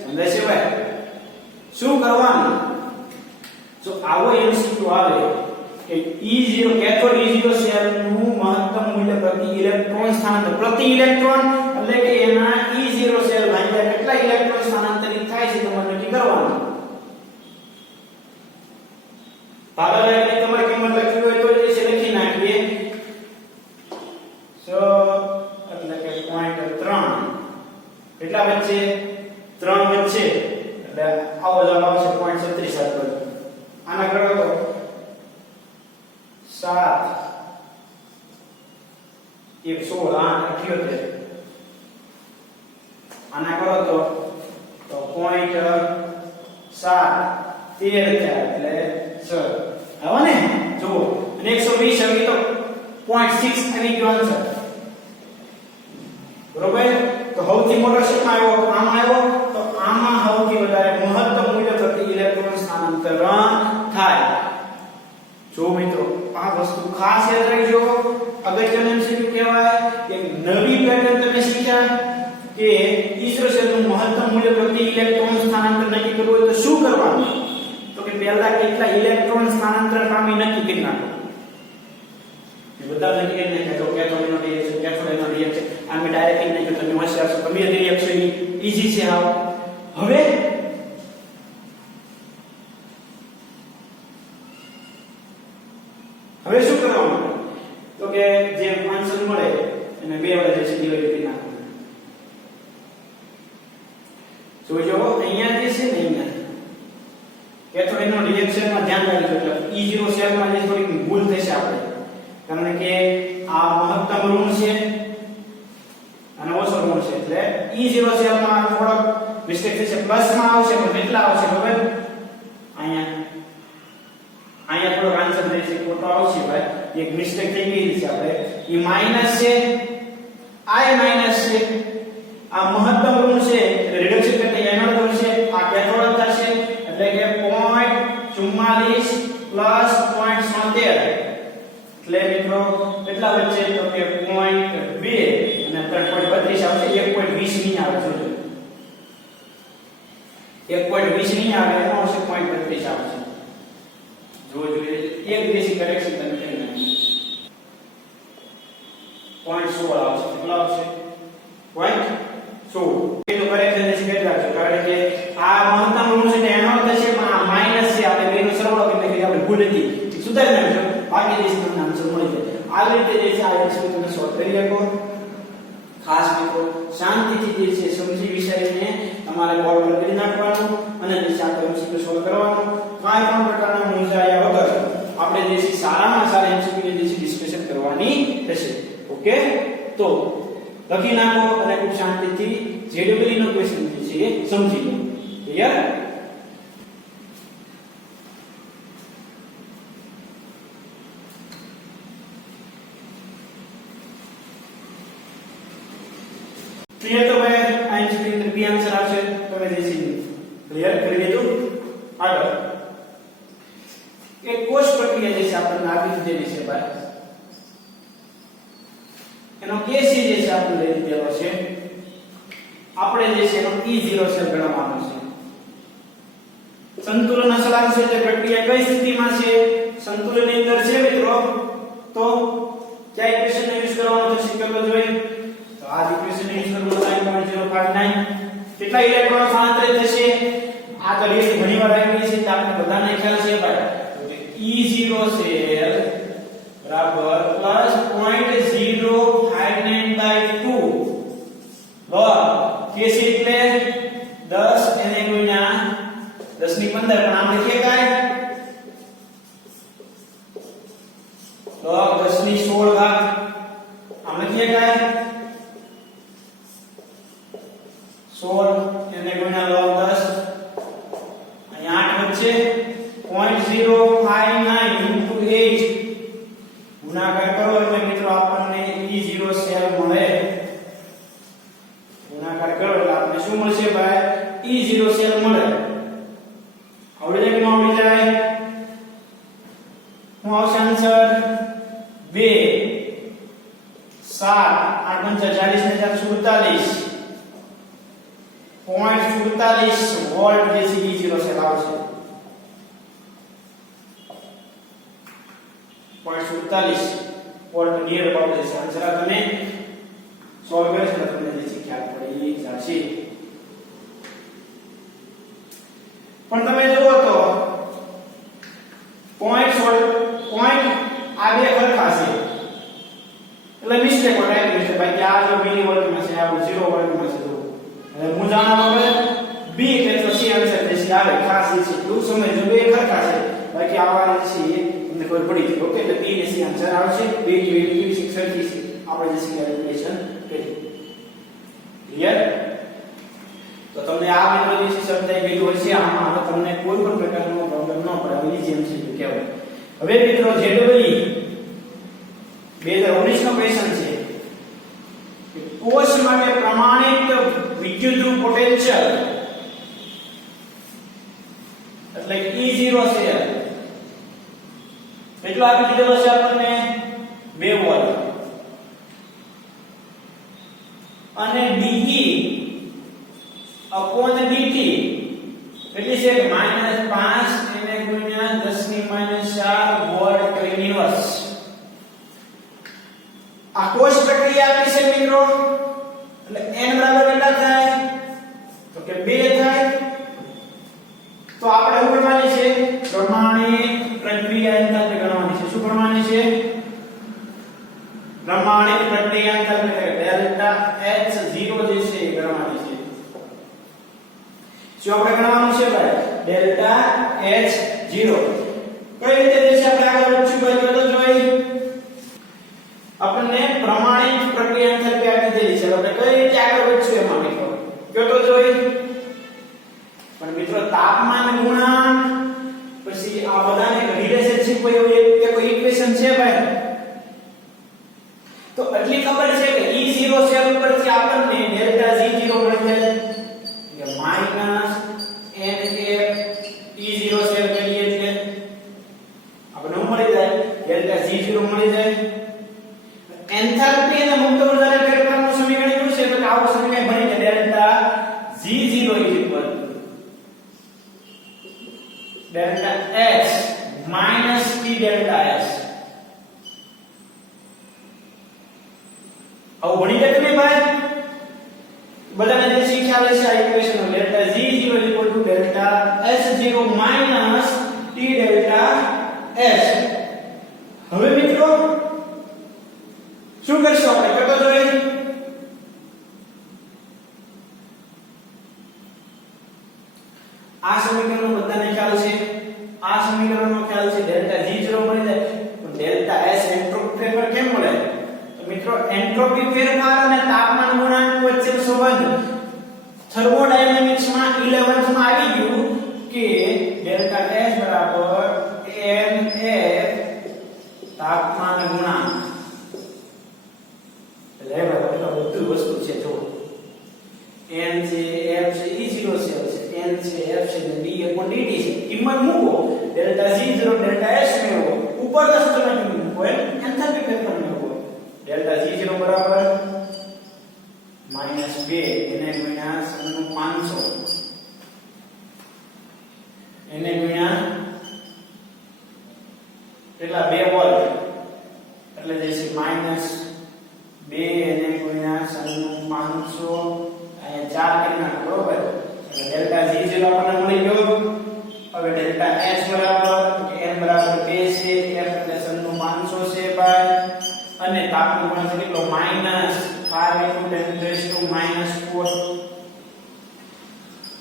સમજાય છે ભાઈ શું કરવાનું જો આવો એમસીક્યુ આવે કે E0 કેથોડ E0 સેલનું મહત્તમ મૂલ્ય પ્રતિ ઇલેક્ટ્રોન સ્થાનાંતર, પ્રતિ ઇલેક્ટ્રોન એટલે કે એના E0 સેલ ભાગ્યા કેટલા ઇલેક્ટ્રોન સ્થાનાંતરિત થાય છે તમારે નક્કી કરવાનું. ભાગાકારની તમારે કિંમત લખવી હોય તો જે છે લખી નાખીએ. એટલે કે 0.3 કેટલા વચ્ચે 3 વચ્ચે એટલે આવો જવાબ આવશે 0.37. આના કરો તો 7 1 16 8 78. આના કરો તો 0.7 13 થયા એટલે 6 હવે ને જુઓ અને 120 આવી તો 0.6 આવી ગયો આન્સર. બરોબર. તો સૌથી મોટો શેમાં આવ્યો? આમાં આવ્યો. તો આમાં સૌથી વધારે મહત્તમ મૂલ્ય પ્રતિ ઇલેક્ટ્રોન સ્થાનાંતરણ થાય. જો મિત્રો આ વસ્તુ ખાસ યાદ રાખજો. અગત્યનું એમસીક્યુ કહેવાય કે નવી પેટર્ન તમે શીખ્યા કે E0 સેલનું મહત્તમ મૂલ્ય પ્રતિ ઇલેક્ટ્રોન સ્થાનાંતર નક્કી કરવું હોય તો શું કરવાનું? તો કે પહેલા કેટલા ઇલેક્ટ્રોન સ્થાનાંતર પામી નક્કી કરી નાખો. બધા નક્કી કરી નાખો. તો કેથોડ નો રિએક્શન, કેથોડ નો રિએક્શન આમે ડાયરેક્ટ કરી નાખો. તમે હોશિયાર છો, તમે રિએક્શન ઈઝી છે. આવ હવે શું કરવાનું? તો કે જે આન્સર મળે એને બે વડે જે છે ડિવાઇડ કરી નાખો. જોજો અહીંયા જે છે ને અહીંયા કેથોડ નો રિએક્શન માં ધ્યાન રાખજો. એટલે E0 સેલમાં જે થોડી ભૂલ થશે આપણે, કારણ કે આ મહત્તમ ઋણ છે અને ઓછો ઋણ છે. એટલે E0 સેલમાં થોડોક મિસ્ટેક થશે. પ્લસ માં આવશે પણ કેટલા આવશે ખબર? અહીંયા થોડો આન્સર રહેશે ખોટો આવશે ભાઈ. એક મિસ્ટેક થઈ ગઈ છે આપણે. એ માઈનસ છે, આ માઈનસ છે. આ મહત્તમ ઋણ છે એટલે રિડક્શન કરતા એનોડ બનશે. આ કેથોડ થશે એટલે કે 0.44 પ્લસ 0.76 એટલે મિત્રો કેટલા વચ્ચે? તો કે 0.2 અને 3.32 આવશે. 1.20 નહીં આવે. જોજો 1.20 નહીં આવે, એનો આવશે 0.32 આવશે. જોજો એક દેશી કરેક્શન તમે કરી નાખી. 0.16 આવશે. કેટલા આવશે? 0.16. તો કરેક્શન દેશી કરી રાખજો, કારણ કે આ મહત્તમ ઋણ છે એનો થશે પણ આ માઈનસ છે. આપણે બેનો સરવાળો કરી નાખી, આપણે ભૂલ હતી સુધારી નાખજો. બાકી દેશ તમને આન્સર મળી જાય. આવી રીતે જે છે આ એક્સપ્રેશન તમે સોલ્વ કરી શકો. ખાસ મિત્રો શાંતિથી જે છે સમજી વિષયને તમારે બોર્ડ પર કરી નાખવાનું અને જે છે આ એમસીક્યુ સોલ્વ કરવાનું. કાંઈ પણ પ્રકારના મૂંઝાયા વગર આપણે જે છે સારામાં સારા એમસીક્યુ જે છે ડિસ્કશન કરવાની રહેશે. ઓકે, તો લખી નાખો અને ખૂબ શાંતિથી જેડબલ્યુ નો ક્વેશ્ચન જે છે એ સમજી લો. ક્લિયર? ક્લિયર? તો ભાઈ આ એમસીક્યુ ની બી આન્સર આવશે. તમે જે છે ક્લિયર કરી લીધું. આગળ એક કોષ પ્રક્રિયા જે છે આપણને આપી દીધેલી છે ભાઈ. એનો કેસ જે છે આપણે લઈ લીધેલો છે. આપણે જે છે એનો E0 સેલ ગણવાનો છે. સંતુલન અસલાંક છે તે પ્રક્રિયા કઈ સ્થિતિમાં છે? સંતુલનની અંદર છે મિત્રો. તો કયા ઇક્વેશન યુઝ કરવાનો છે શીખેલો જોઈએ. તો આ ઇક્વેશન યુઝ કરવાનો 9.059. કેટલા ઇલેક્ટ્રોન સ્થાનાંતરિત થશે? આ તો રીત ઘણીવાર આવી છે, તો આપણે બધાને ખ્યાલ છે ભાઈ. E0 સેલ બરાબર પ્લસ 0.059/2 log કેસ એટલે 10 એને ગુણ્યા 10 ની 15 પણ આમ લખીએ કાય log 10 ની 16 ઘાત આમ લખીએ કાય 16 એને ગુણ્યા log 10 અહીંયા 8 વચ્ચે 0.059 * 8 ગુણાકાર કરો એટલે મિત્રો આપણને E0 સેલ મળે. ગુણાકાર કરો એટલે આપણને શું મળશે ભાઈ? E0 સેલ મળે. આવડી જાય કે ન આવડી જાય? શું આવશે આન્સર? 2 7 8 40 ને 47 0.47 વોલ્ટ જે છે E0 સેલ આવશે. પોઈન્ટ નિયર અબાઉટ જશે જરા તમે સોલ્વ કરો એટલે તમને જે છે ખ્યાલ પડી જશે પણ તમે જુઓ તો પોઈન્ટ આ બે સરખા છે એટલે મિસ્ટેક થાય છે ભાઈ કે આ જો મિલી વોલ્ટમાં છે આ 0 વોલ્ટમાં છે તો હવે હું જાણવા વગર b કે તો c આન્સર થશે આવે ખાસ છે ટૂંક સમય જો બે સરખા છે બાકી આવા છે તમને ખબર પડી ગઈ ઓકે એટલે b ને c આન્સર આવશે b ની વેલ્યુ 630 છે આપણે જે કેલ્ક્યુલેશન કરી ક્લિયર તો તમને આ મિત્રો વિશે સમજાઈ ગયું હશે આમાં હવે તમને કોઈ પણ પ્રકારનો પ્રોબ્લેમ ન પડે આવી જેમ છે કહેવાય હવે મિત્રો ZW 2019 નો ક્વેશ્ચન છે કે કોષ માટે પ્રમાણિત વિદ્યુતનું પોટેન્શિયલ એટલે E0 છે કેટલો આપી દીધેલો છે આપણને 2 વોલ્ટ અને DE upon dt કેટલી છે -5 એને ગુણ્યા 10 ની -4 વોલ્ટ per ઇન્વર્સ આ કોષ પ્રક્રિયા આપી છે મિત્રો એટલે n બરાબર કેટલા થાય તો કે 2 થાય તો આપણે શું કરવાની છે પ્રમાણિત પ્રક્રિયા એન્થાલ્પી ગણવાની છે શું ગણવાની છે પ્રમાણિત પ્રક્રિયા એન્થાલ્પી ડેલ્ટા H0 જે છે એ ગણવાની છે શું આપણે ગણવાનું છે ભાઈ ડેલ્ટા H0 કઈ રીતે દેશે આપણે આગળ વધશું ભાઈ તો જોઈ આપણને પ્રમાણિત પ્રક્રિયા એન્થાલ્પી આપી દીધી છે આપણે કઈ રીતે આગળ વધશું એમાં મિત્રો કયો તો જોઈ પણ મિત્રો તાપમાન ગુણાંક પછી આ બધાને રિલેશનશિપ કોઈ ઇક્વેશન છે ભાઈ તો એટલી ખબર છે કે E0 સેલ ઉપરથી આપણને ડેલ્ટા G0 મળી જાય કે માઈનસ NF E0 સેલ કરીએ એટલે આપણને શું મળી જાય ડેલ્ટા G0 મળી જાય એન્થાલ્પી અને મુક્ત ઉર્જાના ફેરફારનું સમીકરણ શું છે તો આવું સમીકરણ ભણીને delta G0 delta S minus T delta S આવું ભણી ગયા તમે ભાઈ બધાને જે શીખ્યા હશે આ equation delta G0 delta S0 minus T delta S હવે મિત્રો શું કરશો આપણે કરતો જોઈએ આ સમીકરણનો બધાને ખ્યાલ છે આ સમીકરણનો ખ્યાલ છે ડેલ્ટા G0 મળી જાય તો ડેલ્ટા S એન્ટ્રોપી ફેરફાર કેમ મળે તો મિત્રો એન્ટ્રોપી ફેરફાર અને તાપમાન ગુણાંક વચ્ચેનો સંબંધ થર્મોડાયનેમિક્સ માં 11th માં આવી ગયું કે ડેલ્ટા S બરાબર NF તાપમાન ગુણાંક એટલે બરાબર બધું વસ્તુ છે જો n છે f છે E0 છે n છે f છે d upon dt છે કિંમત મૂકો ડેલ્ટા G0 ડેલ્ટા S મેળવો ઉપરના સૂત્રમાં કિંમત મૂકો એન્થાલ્પી ફેરફાર મેળવો ડેલ્ટા G0 બરાબર -2 એને ગુણ્યા 500 એને ગુણ્યા કેટલા 2 વોલ્ટ એટલે જશે -2 એને ગુણ્યા 500 અહીંયા 4 કિના બરોબર એટલે ડેલ્ટા G0 આપણને મળી ગયો હવે ડેલ્ટા S બરાબર n બરાબર 2 છે f એટલે 500 છે ભાઈ અને તાપમાન ગુણાંક કેટલો -5 * 10⁻⁻⁴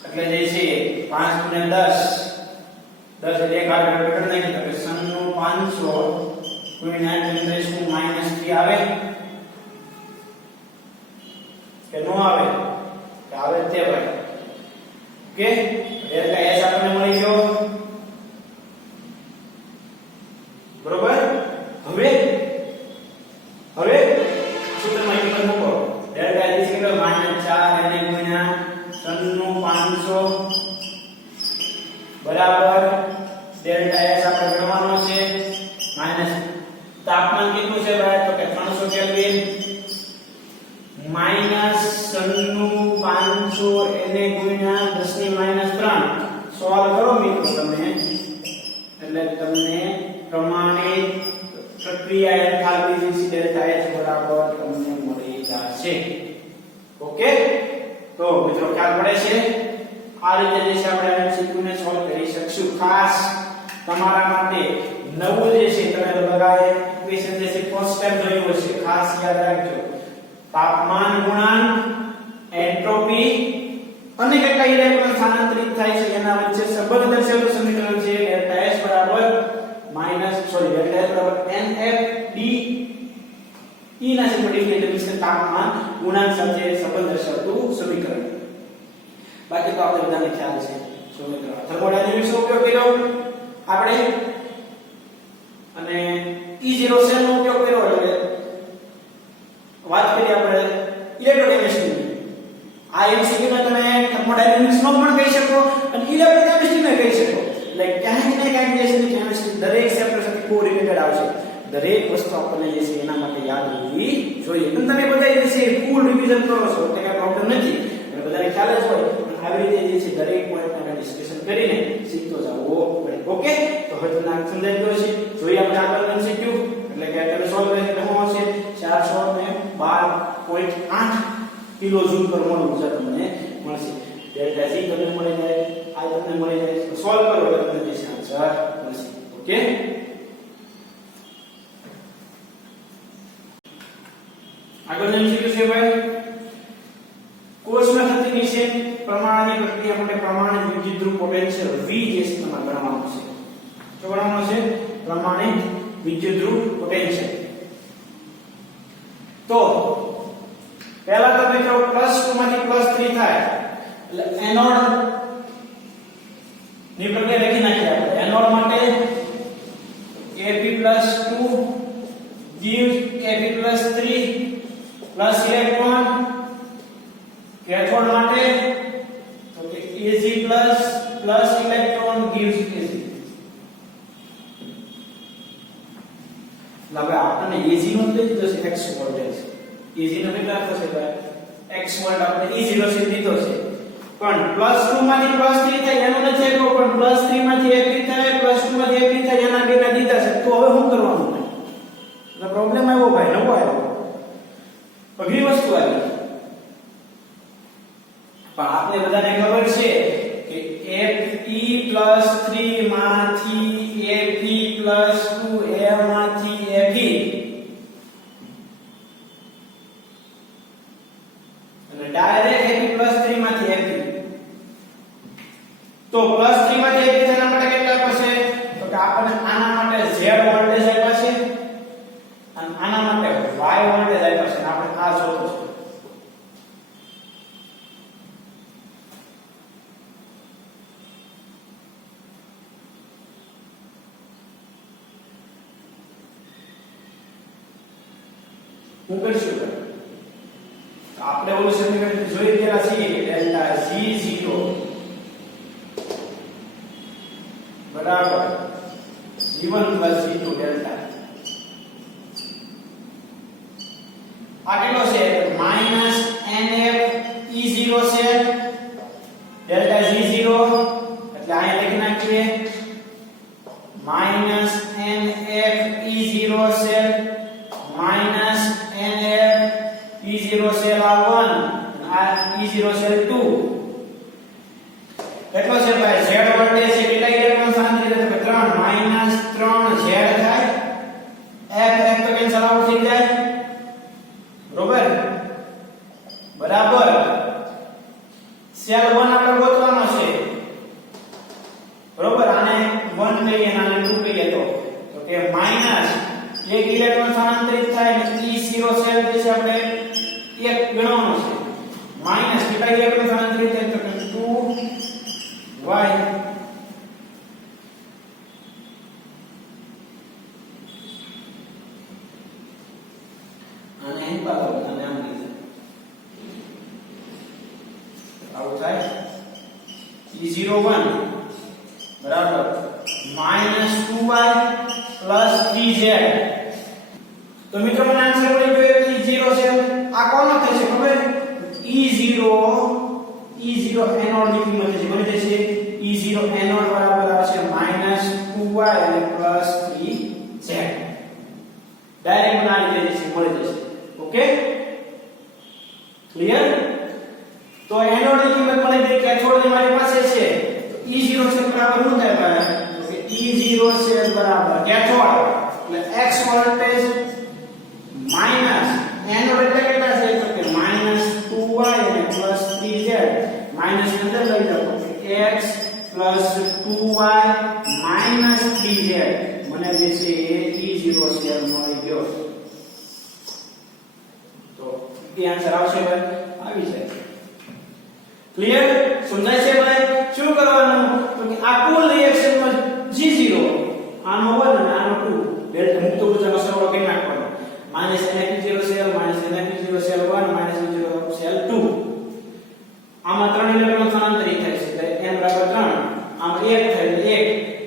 એટલે જે છે 5 * 10 10 એટલે 1 આગળ કરી નાખી તો 500 * 10⁻³ આવે કે નો આવે કે આવે તે ભાઈ ઓકે ડેલ્ટા S આપણને મળી ગયો બરોબર હવે સૂત્રમાં કિંમત મૂકો ડેલ્ટા G કેટલો -4 એને ગુણ્યા 500 બરાબર ડેલ્ટા S આપણે ગણવાનો છે માઈનસ તાપમાન કેટલું છે ભાઈ તો કે 300 કેલ્વિન -500 એને ગુણ્યા 10⁻³ સોલ્વ કરો મિત્રો તમે એટલે તમને પ્રમાણિત પ્રક્રિયા એન્થાલ્પી ડેલ્ટા H બરાબર તમને મળી જશે. ઓકે, તો મિત્રો ખ્યાલ પડે છે. આ રીતે જે છે આપણે MCQ ને સોલ્વ કરી શકશું. ખાસ તમારા માટે નવું જે છે તમે બધાએ ઇક્વેશન જે છે ફર્સ્ટ ટાઈમ જોયું હશે. ખાસ યાદ રાખજો, તાપમાન ગુણાંક, એન્ટ્રોપી અને કેટલા ઇલેક્ટ્રોન સ્થાનાંતરિત થાય છે એના વચ્ચે સંબંધ દર્શાવતું સમીકરણ છે ડેલ્ટા H બરાબર ડેલ્ટા H બરાબર NFD E ના છેદમાં એટલે કે તાપમાન ગુણાંક સાથે સંબંધ દર્શાવતું સમીકરણ. બાકી તો આપણે બધાને ખ્યાલ છે. થર્મોડાયનેમિક્સ નો ઉપયોગ કર્યો આપણે અને E0 સેલ નો ઉપયોગ કર્યો એટલે વાત કરીએ આપણે ઇલેક્ટ્રોકેમિસ્ટ્રી. આ MCQ માં તમે થર્મોડાયનેમિક્સ નો પણ કહી શકો અને ઇલેક્ટ્રોકેમિસ્ટ્રી ને કહી શકો. એટલે ક્યાંક ને ક્યાંક જે છે કેમિસ્ટ્રી દરેક ચેપ્ટર સાથે કોરિલેટેડ આવશે. દરેક વસ્તુ આપણને જે છે એના માટે યાદ હોવી જોઈએ. અને તમે બધા જે છે ફૂલ રિવિઝન કરો છો એટલે કઈ પ્રોબ્લેમ નથી. અને બધાને ખ્યાલ જ હોય. આવી રીતે જે છે દરેક પોઈન્ટ આપણે ડિસ્કશન કરીને શીખતો જવો પડે. ઓકે, તો હવે તમને આ સમજાઈ ગયો છે. જોઈએ આપણે આગળ MCQ એટલે કે તમે સોલ્વ કરીને શું આવશે 412.8 કિલો જૂલ પર મોલ ઉર્જા તમને મળશે. ડેલ્ટા G તમને મળી જાય, આ તમને મળી જાય. સોલ્વ કરો એટલે તમને જે આન્સર મળશે. ઓકે, આગળ MCQ છે ભાઈ કોષમાં થતી નિષેધ પ્રમાણની પ્રક્રિયા માટે પ્રમાણિત વિદ્યુતધ્રુવ પોટેન્શિયલ V જે છે તમારે ગણવાનું છે. શું ગણવાનું છે? પ્રમાણિત વિદ્યુતધ્રુવ પોટેન્શિયલ. તો પહેલા તો મિત્રો +2 માંથી +3 થાય એટલે એનોડ ની પ્રક્રિયા લખી નાખીએ આપણે. એનોડ માટે Ap+2 gives Ap+3 plus electron. Cathode માટે તો કે Ag plus electron gives Ag. હવે આપણને Ag નો લીધો છે x વોલ્ટેજ. Ag નો કેટલા થશે ભાઈ? x વોલ્ટ આપણે E0 થી લીધો છે. પણ +2 માંથી +3 થાય એનો નથી આવ્યો, પણ +3 માંથી Ap થાય, +2 માંથી Ap થાય એના ડેટા દીધા છે. તો હવે શું કરવાનું ભાઈ? એટલે પ્રોબ્લેમ આવ્યો ભાઈ, નવો આવ્યો, અઘરી વસ્તુ આવી. પણ આપણે બધાને ખબર છે કે Fe+3 માંથી Fe+2 A માંથી Fe અને ડાયરેક્ટ Fe+3 માંથી Fe. તો +3 માંથી Fe થવા માટે કેટલા આવશે? તો કે આપણને આના માટે Z વોલ્ટેજ આપ્યા છે અને આના માટે Y વોલ્ટેજ આપ્યા છે. આપણે આ શોધવું છે. હું કરીશું આપણે ઓલું સમીકરણ જોઈ ગયા છીએ કે ડેલ્ટા G0 બરાબર G1 G2 ડેલ્ટા. આ કેટલો છે? -NF E0 છે ડેલ્ટા G0 એટલે અહીંયા લખી નાખીએ -NF E0 છે -NF E0 સેલ R1 આ E0 સેલ 2 કેટલો છે ભાઈ? Z વોલ્ટેજ છે કેટલા ઇલેક્ટ્રોન સ્થાનાંતરિત થાય? 3 -3 Z થાય. F તો કેન્સલ આઉટ થઈ જાય. બરોબર બરાબર. સેલ 1 આપણે ગોતવાનો છે. બરોબર, આને 1 કહીએ અને આને 2 કહીએ તો કે માઈનસ 1 ઇલેક્ટ્રોન સ્થાનાંતરિત થાય અને E0 સેલ જે છે આપણે 1 ગણવાનો છે. માઈનસ કેટલા ઇલેક્ટ્રોન સ્થાનાંતરિત થાય? તો કે 2y અને એમ પાછો અને આમ લીધું આવું થાય. E01 બરાબર -2y + 3z. તો મિત્રો મને આન્સર મળી ગયો. E0 છે આ કોનો થશે ખબર? E0 એનોડ ની કિંમત છે મને થશે E0 એનોડ બરાબર આવશે -2y અને +3z. ડાયરેક્ટ મને આ રીતે જે મળી જશે. Okay, clear? તો એનોડની કિંમત મળી ગઈ, કેથોડની મારી પાસે છે. તો E0 સેલ બરાબર શું થાય ભાઈ? તો કે E0 સેલ બરાબર કેથોડ એટલે x વોલ્ટેજ માઈનસ એનોડ એટલે કેટલા છે? તો કે -2y અને +3z. માઈનસ ની અંદર લઈ જાઓ તો x 2y 3z મને જે છે એ E0 સેલ મળી ગયો. તો એ આન્સર આવશે ભાઈ, આવી જાય. ક્લિયર? સમજાય છે ભાઈ? શું કરવાનું? તો કે આ કુલ રિએક્શન માં G0 આનો 1 અને આનો 2 ડેલ્ટા મુક્ત ઉર્જાનો સરવાળો કરી નાખવાનો. -NF0 cell -NF0 cell 1 -NF0 cell 2. આમાં 3 ઇલેક્ટ્રોન સ્થાનાંતરિત થાય છે એટલે n બરાબર 3. આમાં 1 થાય એટલે 1,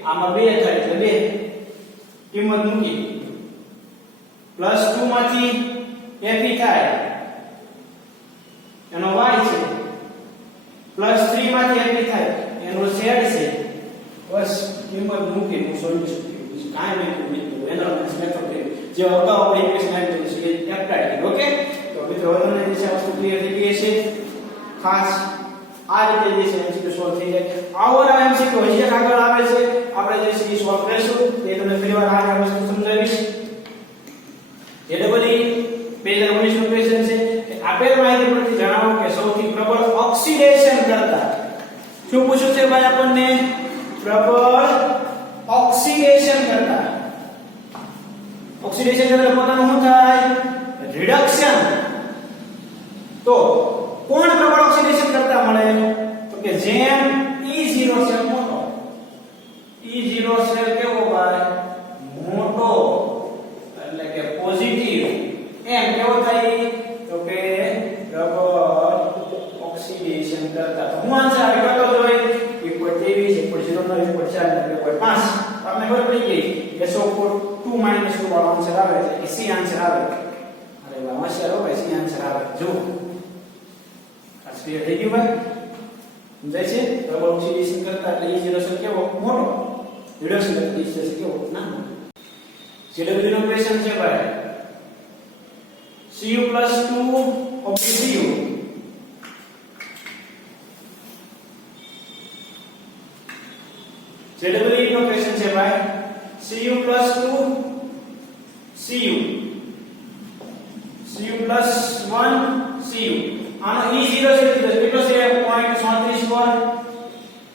આમાં 2 થાય એટલે 2. કિંમત મૂકી +2 માંથી Fe થાય એનો y છે, +3 માંથી Fe થાય એનો z છે. બસ કિંમત મૂકી હું સોલ્યુશન કર્યું, કાંઈ નહીં મિત્રો, એનાલિસિસ મેથડ જે અગાઉ આપણે ઇક્વેશન આપી છે એ એપ્લાય કરી. ઓકે, તો મિત્રો તમને જે છે વસ્તુ ક્લિયર થઈ ગઈ છે. ખાસ આ રીતે જે છે એમસીક્યુ સોલ્વ થઈ જાય. આવરા એમસીક્યુ હજી આગળ આવે છે, આપણે જે છે સોલ્વ કરીશું. એ તમને ફરીવાર આ વસ્તુ સમજાવીશ. જેડબલી 2019 નું ક્વેશ્ચન છે કે આપેલ માહિતી પરથી જણાવો કે સૌથી પ્રબળ ઓક્સિડેશન કરતા શું પૂછ્યું છે ભાઈ આપણને? પ્રબળ ઓક્સિડેશન કરતા. ઓક્સિડેશન એટલે પોતાનું શું થાય? રિડક્શન. તો કોણ પ્રબળ ઓક્સિડેશન કરતા મળે? તો કે જેમ E0 સેલ મોટો. E0 સેલ કેવો ભાઈ? મોટો એટલે કે પોઝિટિવ. એમ કેવો થાય? તો કે પ્રબળ ઓક્સિડેશન કરતા. તો હું આન્સર આવી કરતો જોઈ 1.23 1.09 1.4 1.5. તમને ખબર પડી ગઈ કે SO2 2 વાળો આન્સર આવે એટલે C આન્સર આવે. અરે વાહ, હોશિયાર હો ભાઈ, C આન્સર આવે. જો આ ક્લિયર થઈ ગયું ભાઈ? સમજાય છે? પ્રબળ ઓક્સિડેશન કરતા એટલે E0 સેલ કેવો? મોટો. રિડક્શન કરતા E0 સેલ કેવો? નાનો. CW નો ક્વેશ્ચન છે ભાઈ. Cu+2 Cu. ZW નો ક્વેશ્ચન છે ભાઈ. Cu+2 Cu. Cu+1 Cu. આનો E0 છે કેટલો છે? 0.37 વોલ્ટ.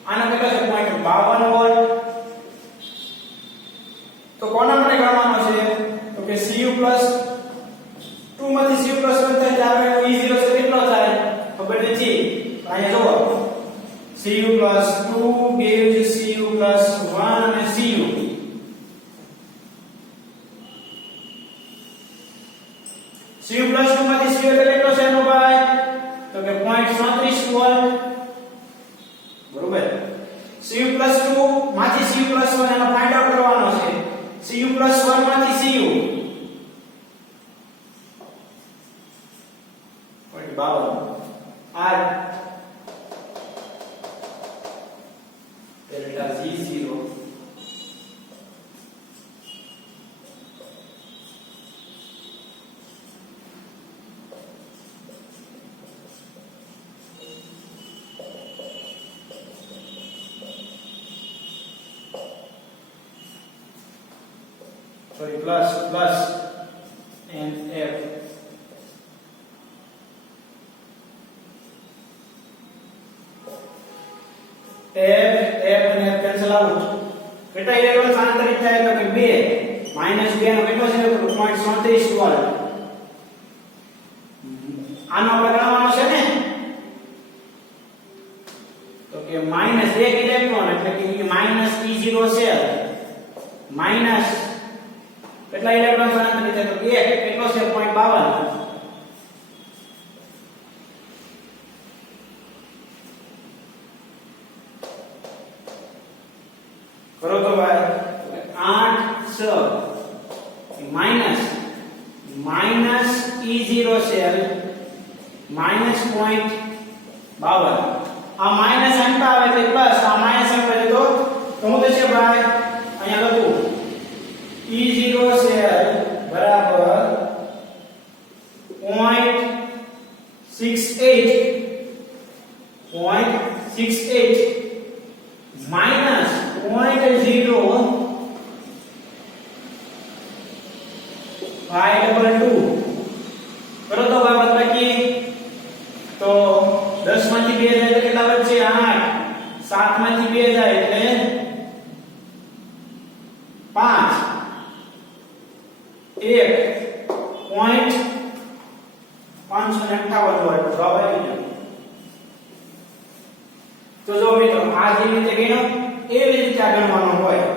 આનો કેટલો છે? 0.52 વોલ્ટ. તો કોના માટે ગણવાનો છે? તો કે Cu+2 માંથી Cu+1 થાય ત્યારે E0 છે કેટલો થાય? ખબર નથી. અહીંયા જુઓ Cu+2 gives Cu+1 અને Cu. Cu+2 માંથી Cu એટલે કેટલો છે એનો ભાઈ? તો કે 0.37 વોલ્ટ. બરોબર. Cu+2 માંથી Cu+1 એનો ફાઇન્ડ આઉટ કરવાનો છે. Cu+1 માંથી Cu 0.52 આ delta G0 sorry plus and F અને F કેન્સલ આઉટ. કેટલા ઇલેક્ટ્રોન સ્થાનાંતરિત થાય? તો કે 2. -2 નો કેટલો છે? તો 0.37 વોલ્ટ. આનો આપણે ગણવાનો છે ને? તો કે -1 ઇલેક્ટ્રોન એટલે કે E0 સેલ માઈનસ કેટલા ઇલેક્ટ્રોન સ્થાનાંતરિત થાય? તો 1. કેટલો છે? 0.52. કરો તો ભાઈ 8 6 માઈનસ E0 સેલ -0.52. આ માઈનસ અંક આવે એટલે પ્લસ, આ માઈનસ અંક આવે તો શું થશે ભાઈ? અહીંયા લખું E0 સેલ બરાબર minus 0.522 કરો તો બાબત બાકી તો 10 માંથી 2 જાય તો કેટલા વધશે 8 7 માંથી 2 જાય એટલે 5 1.558 વોલ્ટ જવાબ આવી ગયો તો જો મિત્રો આ જે રીતે ગણો એવી રીતે આ ગણવાનું હોય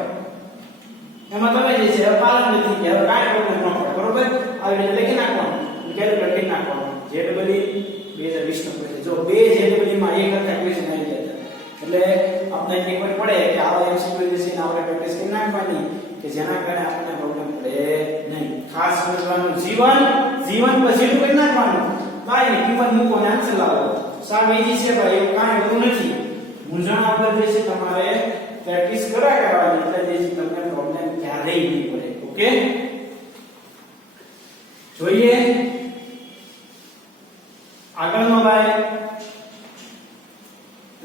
એમાં તમે જે છે પાલન નથી કે હવે કાંઈ પ્રોબ્લેમ ન પડે બરોબર આવી રીતે લખી નાખવાનું કેલ્ક્યુલેટ કરી નાખવાનું જેડબલી 2020 નો ક્વેશ્ચન જો બે જેડબલી માં એક કરતા ક્વેશ્ચન આવી જાય એટલે આપણે એક ખબર પડે કે આવા એમસીક્યુ છે ને આપણે પ્રેક્ટિસ કરી નાખવાની કે જેના કારણે આપણને પ્રોબ્લેમ પડે નહીં ખાસ સમજવાનું જીવન પછી કરી નાખવાનું કાઈ નહીં કિંમત મૂકો ને આન્સર લાવો સાવ ઈઝી છે ભાઈ એવું કાંઈ બધું નથી મૂંઝવણ વગર જે છે તમારે પ્રેક્ટિસ કરવાની એટલે જે તમને પ્રોબ્લેમ ક્યારેય નહીં પડે ઓકે જોઈએ આગળનો ભાઈ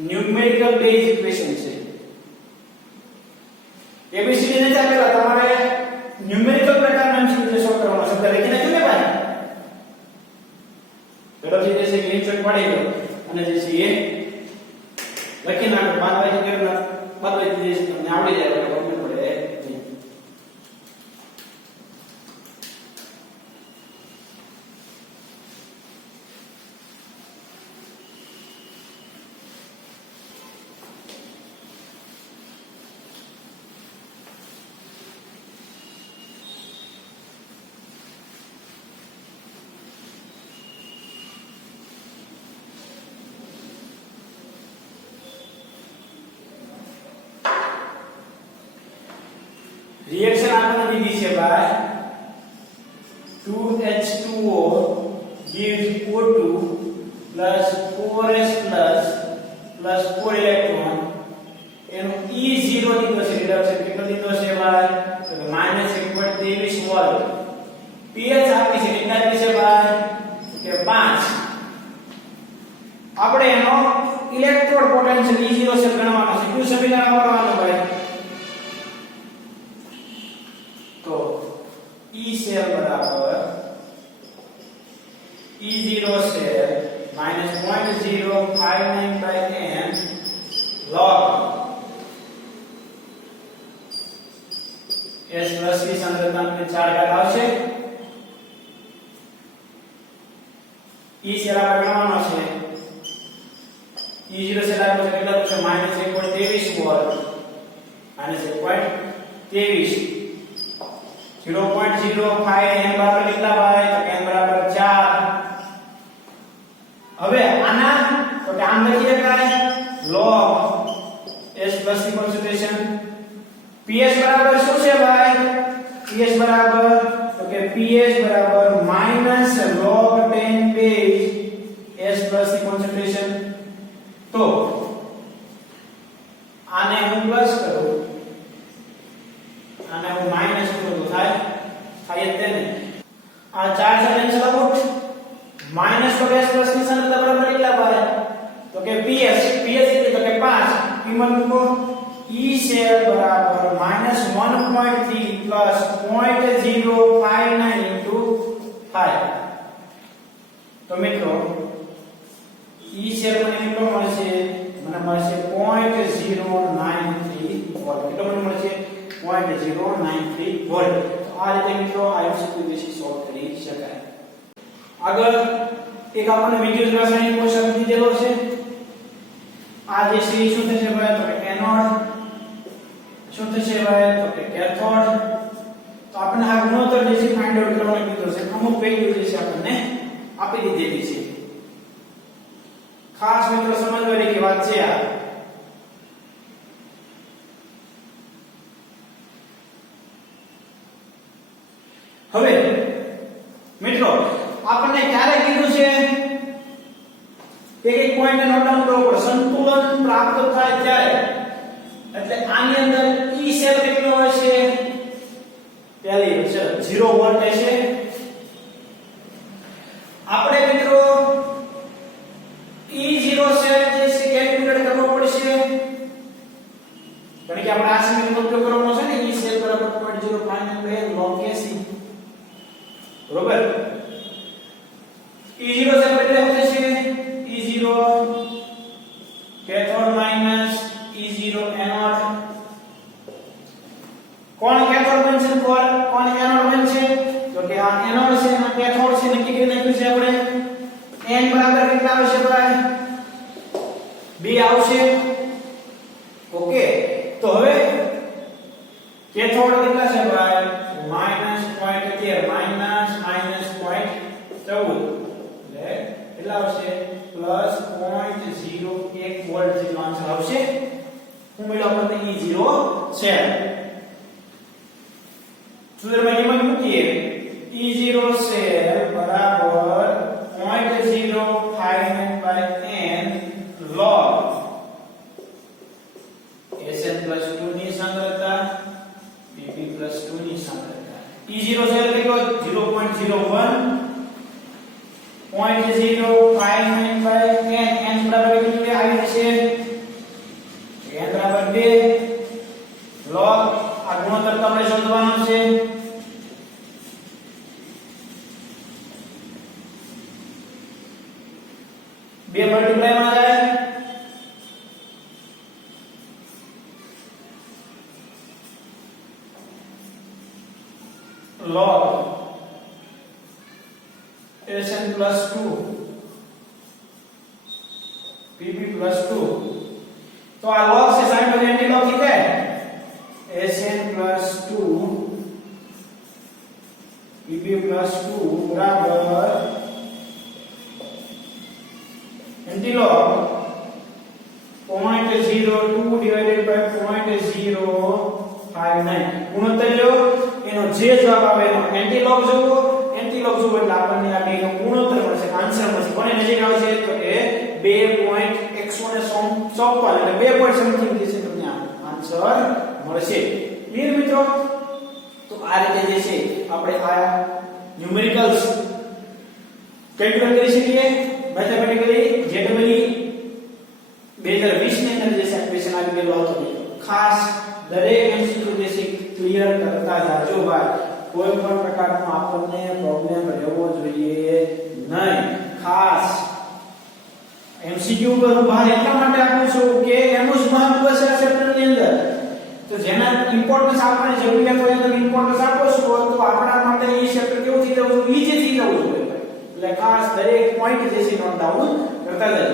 ન્યુમેરિકલ બેઝ ઇક્વેશન છે એબીસીડી ને ચાલેલા તમારે ન્યુમેરિકલ પ્રકારના એમસીક્યુ સોલ્વ કરવાનો શબ્દ લખીને જો ને ભાઈ ઝડપથી જે છે સ્ક્રીનશોટ પાડી લો અને જે છે એ લખી નાખો બાદબાકી કરી નાખો બાદબાકી જે છે તમને આવડી જાય એટલે પ્રોબ્લેમ પડે નહીં रिएक्शन आपने दीदी से भाई 2H2O gives O2 plus 4S plus 4 electron એનો E0 દીધો છે રિડક્શન કેટલો દીધો છે ભાઈ તો -1.23 વોલ્ટ pH આપી છે કેટલા આપી છે ભાઈ કે 5 આપણે એનો ઇલેક્ટ્રોડ પોટેન્શિયલ E0 છે ગણવાનો છે કયું સમીકરણ વાપરવાનું ભાઈ तो E सेल बराबर E0 cell -0.059/n log S plus की सांद्रता में 4 घात આવશે E સેલ આપણે ગણવાનો છે E0 સેલ આપણે કેટલા છે -1.23 વોલ્ટ -1.23 0.05 n બરાબર કેટલા ભાઈ તો n બરાબર 4 હવે આના તો કે આમ લખી શકાય log S પ્લસ ની કોન્સન્ટ્રેશન pH બરાબર શું છે ભાઈ pH બરાબર તો કે pH બરાબર -log 10 બેઝ S પ્લસ ની કોન્સન્ટ્રેશન તો આને હું પ્લસ કરું આને હું માઈનસ કરું તો થાય તેને આ 4 से કેન્સલ આઉટ માઈનસ તો S પ્લસ ની સાંદ્રતા બરાબર કેટલા ભાઈ તો કે pH એટલે તો કે 5 કિંમત મૂકો E સેલ બરાબર -1.3 પ્લસ 0.059 into 5 તો મિત્રો E સેલ મને કેટલો મળશે મને મળશે 0.093 વોલ્ટ કેટલો મને મળશે 0.093 વોલ્ટ આ રીતે મિત્રો આ એમસીક્યુ જે સોલ્વ કરી શકાય આગળ એક આપણને વિદ્યુત રાસાયણિક કોષક દીધેલો છે આ જે છે શું થશે ભાઈ તો કે એનોડ શું થશે ભાઈ તો કે કેથોડ તો આપણે આ ગુણોત્તર જે છે ફાઇન્ડ આઉટ કરવાનું કીધું છે અમુક વેલ્યુ જે છે આપણને આપી દીધેલી છે ખાસ મિત્રો સમજવાની કે વાત છે આ હવે મિત્રો આપણને ક્યારે કીધું છે એક પોઈન્ટ નોટ ડાઉન કરવો પડે સંતુલન પ્રાપ્ત થાય ત્યારે એટલે આની અંદર E સેલ કેટલો હશે પહેલી છે 0 વોલ્ટ હશે આપણે મિત્રો બરોબર E0 છે એટલે શું થશે E0 cathode minus E0 anode કોણ કેથોડ બનશે કોણ એનોડ બનશે તો કે આ એનોડ છે અને કેથોડ છે નક્કી કરી નાખ્યું છે આપણે n બરાબર કેટલા આવશે ભાઈ 2 આવશે ઓકે તો હવે કેથોડ કેટલા છે ભાઈ -0.13 -0.14 એટલે કેટલા આવશે +0.01 વોલ્ટ જેટલો આન્સર આવશે હું મેળો આપણને E0 છે સૂત્રમાં કિંમત મૂકીએ E0 છે બરાબર 0.059/n log Sn+2 ની સાંદ્રતા Pp+2 ની સાંદ્રતા E0 છે કેટલો 0.01 0.059/n n બરાબર કેટલું આવી જશે n બરાબર 2 log આ ગુણોત્તર તો આપણે શોધવાનો છે બે મલ્ટીપ્લાય માં જાય log Sn+2 Pp+2 तो आ log से साइन पर एंटी लॉग ठीक है Sn+2 Pp+2 बराबर एंटी लॉग 0.02 divided by 0.059 ગુણોત્તર લો એનો જે જવાબ આવે એનો એન્ટી લોગ જોવો એટલે આપણને આ બેનો ગુણોત્તર મળશે આન્સર મળશે કોને નજીક આવશે તો કે 2.154 એટલે 2 સમથિંગ થશે તમને આન્સર મળશે ક્લિયર મિત્રો તો આ રીતે જે છે આપણે આ ન્યુમેરિકલ્સ કેલ્ક્યુલેટ કરી શકીએ મેથેમેટિકલી જેડબલી 2020 ની અંદર જે ક્વેશ્ચન આવી ગયેલો હતો ખાસ દરેક એમસીક્યુ જે છે ક્લિયર કરતા જાજો ભાઈ કોઈ પણ પ્રકારનો આપણને પ્રોબ્લેમ રહેવો જોઈએ નહીં ખાસ એમસીક્યુ પર હું ભાર એટલા માટે આપું છું કે એનું જ મહત્વ છે આ ચેપ્ટરની અંદર તો જેના ઇમ્પોર્ટન્સ આપણને જરૂરિયાત હોય તો ઇમ્પોર્ટન્સ આપો છો તો આપણા માટે એ ચેપ્ટર કેવું થઈ જવું જોઈએ ઈઝી થઈ જવું જોઈએ એટલે ખાસ દરેક પોઈન્ટ જે છે નોટ ડાઉન કરતા જજો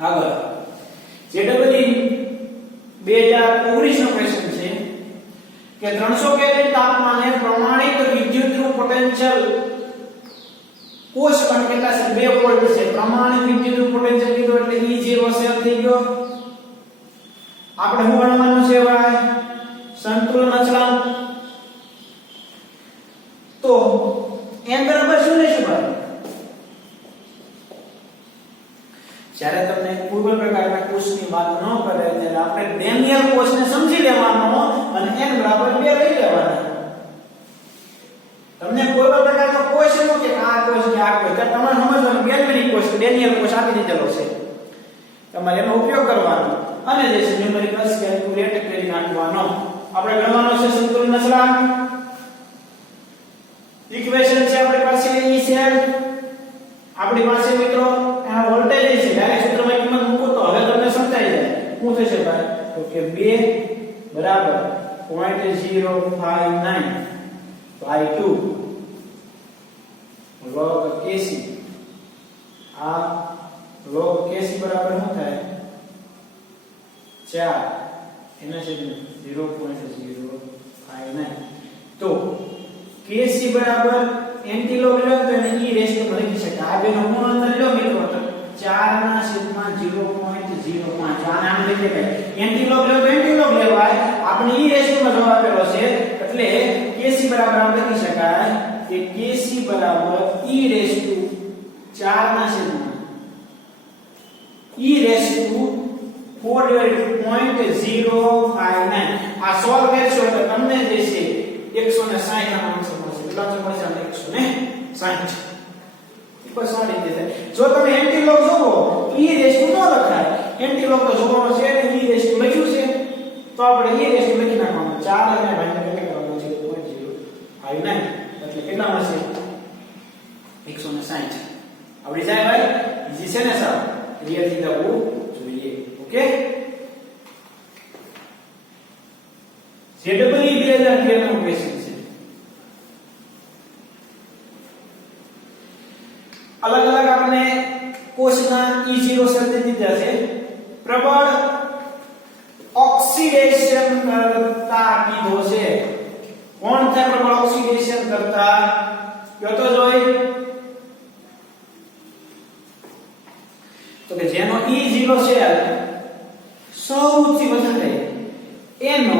આગળ જેડબલી 2019 નો ક્વેશ્ચન છે કે 300 કેલ્વિન તાપમાને પ્રમાણિત વિદ્યુતનું પોટેન્શિયલ કોષ પર કેટલા છે 2 વોલ્ટ છે પ્રમાણિત વિદ્યુતનું પોટેન્શિયલ કીધું એટલે E0 સેવ થઈ ગયો આપણે શું ગણવાનું છે ભાઈ સંતુલન અચળાંક તો n બરાબર શું લેશું ભાઈ જ્યારે તમને કોઈ પણ પ્રકારના કોષની વાત ન કરે ત્યારે આપણે ડેનિયલ કોષને સમજી લેવાનો અને n બરાબર 2 લઈ લેવાના તમને કોઈ પણ પ્રકારનો કોષ એવો કે આ કોષ કે આ કોષ તમારે સમજવાનું બેલ્મેનિક કોષ ડેનિયલ કોષ આપી દીધેલો છે તમારે એનો ઉપયોગ કરવાનો અને જે છે ન્યુમેરિકલ્સ કેલ્ક્યુલેટ કરી નાખવાનો આપણે ગણવાનો છે સંતુલન અચળાંક ઇક્વેશન છે આપણી પાસે E છે આપણી પાસે મિત્રો આ વોલ્ટેજ છે ડાયરેક્ટ સૂત્રમાં કિંમત મૂકો તો હવે તમને સમજાઈ જાય શું થશે ભાઈ તો કે 2 બરાબર 0.059/2 log kc આ log kc બરાબર શું થાય 4 એના છેદમાં 0.059 તો kc બરાબર એન્ટી લોગ લો તો એને e રેસ ટુ લખી શકાય આ બેનો ગુણોત્તર લો મિત્રો તો 4 ના છેદમાં 0.05 આ નામ લખી શકાય એન્ટી લોગ લો તો એન્ટી લોગ લેવાય આપણે e રેસ ટુ માં જવાબ આપેલો છે એટલે kc બરાબર આમ લખી શકાય કે kc બરાબર e રેસ ટુ 4 ના છેદમાં e રેસ ટુ 4.059 આ સોલ્વ કરશો તો તમને જે છે 160 ના આન્સર મળશે કેટલા આન્સર મળશે 160 બસ આ રીતે થાય જો તમે એન્ટી લોગ જોવો e રેસ ટુ ન લખાય એન્ટી લોગ તો જોવાનો છે ને e રેસ ટુ લખ્યું છે તો આપણે e રેસ ટુ લખી નાખવાનું 4 અને ભાઈને કેટલા કરવાનું છે 0.05 ભાઈ 9 એટલે કેટલા મળશે 160 આવડી જાય ભાઈ ઈઝી છે ને સાહેબ ક્લિયર થઈ જવું જોઈએ ઓકે ZEE 2013 નો ક્વેશ્ચન છે અલગ અલગ આપણે કોષના E0 શબ્દ દીધા છે પ્રબળ ઓક્સિડેશન કરતા કીધો છે કોણ થાય પ્રબળ ઓક્સિડેશન કરતા કયો તો જોઈ તો કે જેનો E0 છે સૌથી વધારે એનો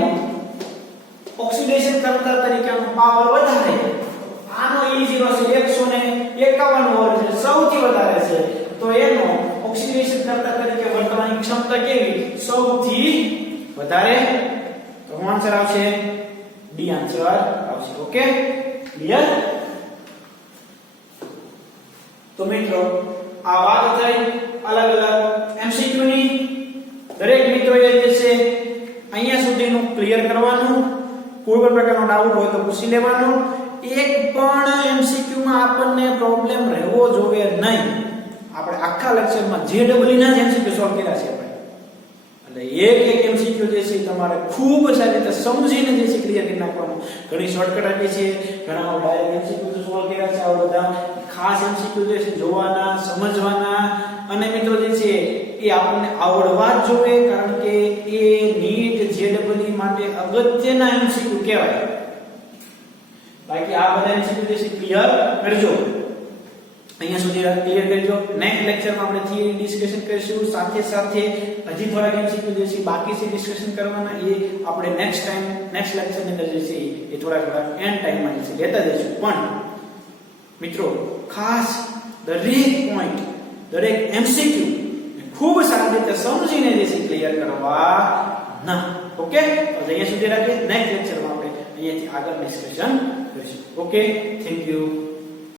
ઓક્સિડેશન કરતા તરીકેનો પાવર વધારે આનો E0 છે 151 વોલ્ટ છે સૌથી વધારે છે તો એનો ઓક્સિડેશન કરતા તરીકે વર્તવાની ક્ષમતા કેવી સૌથી વધારે તો આન્સર આવશે ડી આન્સર આવશે ઓકે ક્લિયર તો મિત્રો આ વાત થઈ અલગ અલગ MCQ ની દરેક મિત્રોએ જે છે અહીંયા સુધીનું ક્લિયર કરવાનું કોઈ પણ પ્રકારનો ડાઉટ હોય તો પૂછી લેવાનો એક પણ MCQ માં આપણને પ્રોબ્લેમ રહેવો જોઈએ નહીં આપણે આખા લેક્ચરમાં JEE ના જ MCQ સોલ્વ કર્યા છે આપણે એટલે એક MCQ જે છે તમારે ખૂબ સારી રીતે સમજીને જે છે ક્લિયર કરી નાખવાનું ઘણી શોર્ટકટ આપી છે ઘણા ડાયરેક્ટ MCQ સોલ્વ કર્યા છે આ બધા ખાસ MCQ જે છે જોવાના સમજવાના અને મિત્રો જે છે એ આપણને આવડવા જ જોઈએ કારણ કે એ નીટ JEE માટે અગત્યના MCQ કહેવાય બાકી આ બધા MCQ જે છે ક્લિયર કરજો અહીંયા સુધી ક્લિયર કરજો નેક્સ્ટ લેક્ચરમાં આપણે થિયરી ડિસ્કશન કરીશું સાથે સાથે હજી થોડા MCQ જે છે બાકી છે ડિસ્કશન કરવાના એ આપણે નેક્સ્ટ લેક્ચરની અંદર જે છે એ થોડા એન્ડ ટાઈમમાં જે છે લેતા જઈશું પણ મિત્રો ખાસ દરેક પોઈન્ટ દરેક MCQ ખૂબ સારી રીતે સમજીને જે છે ક્લિયર કરવા ના ઓકે તો અહીંયા સુધી રાખીએ નેક્સ્ટ લેક્ચરમાં આપણે અહીંયાથી આગળ ડિસ્કશન કરીશું ઓકે થેન્ક યુ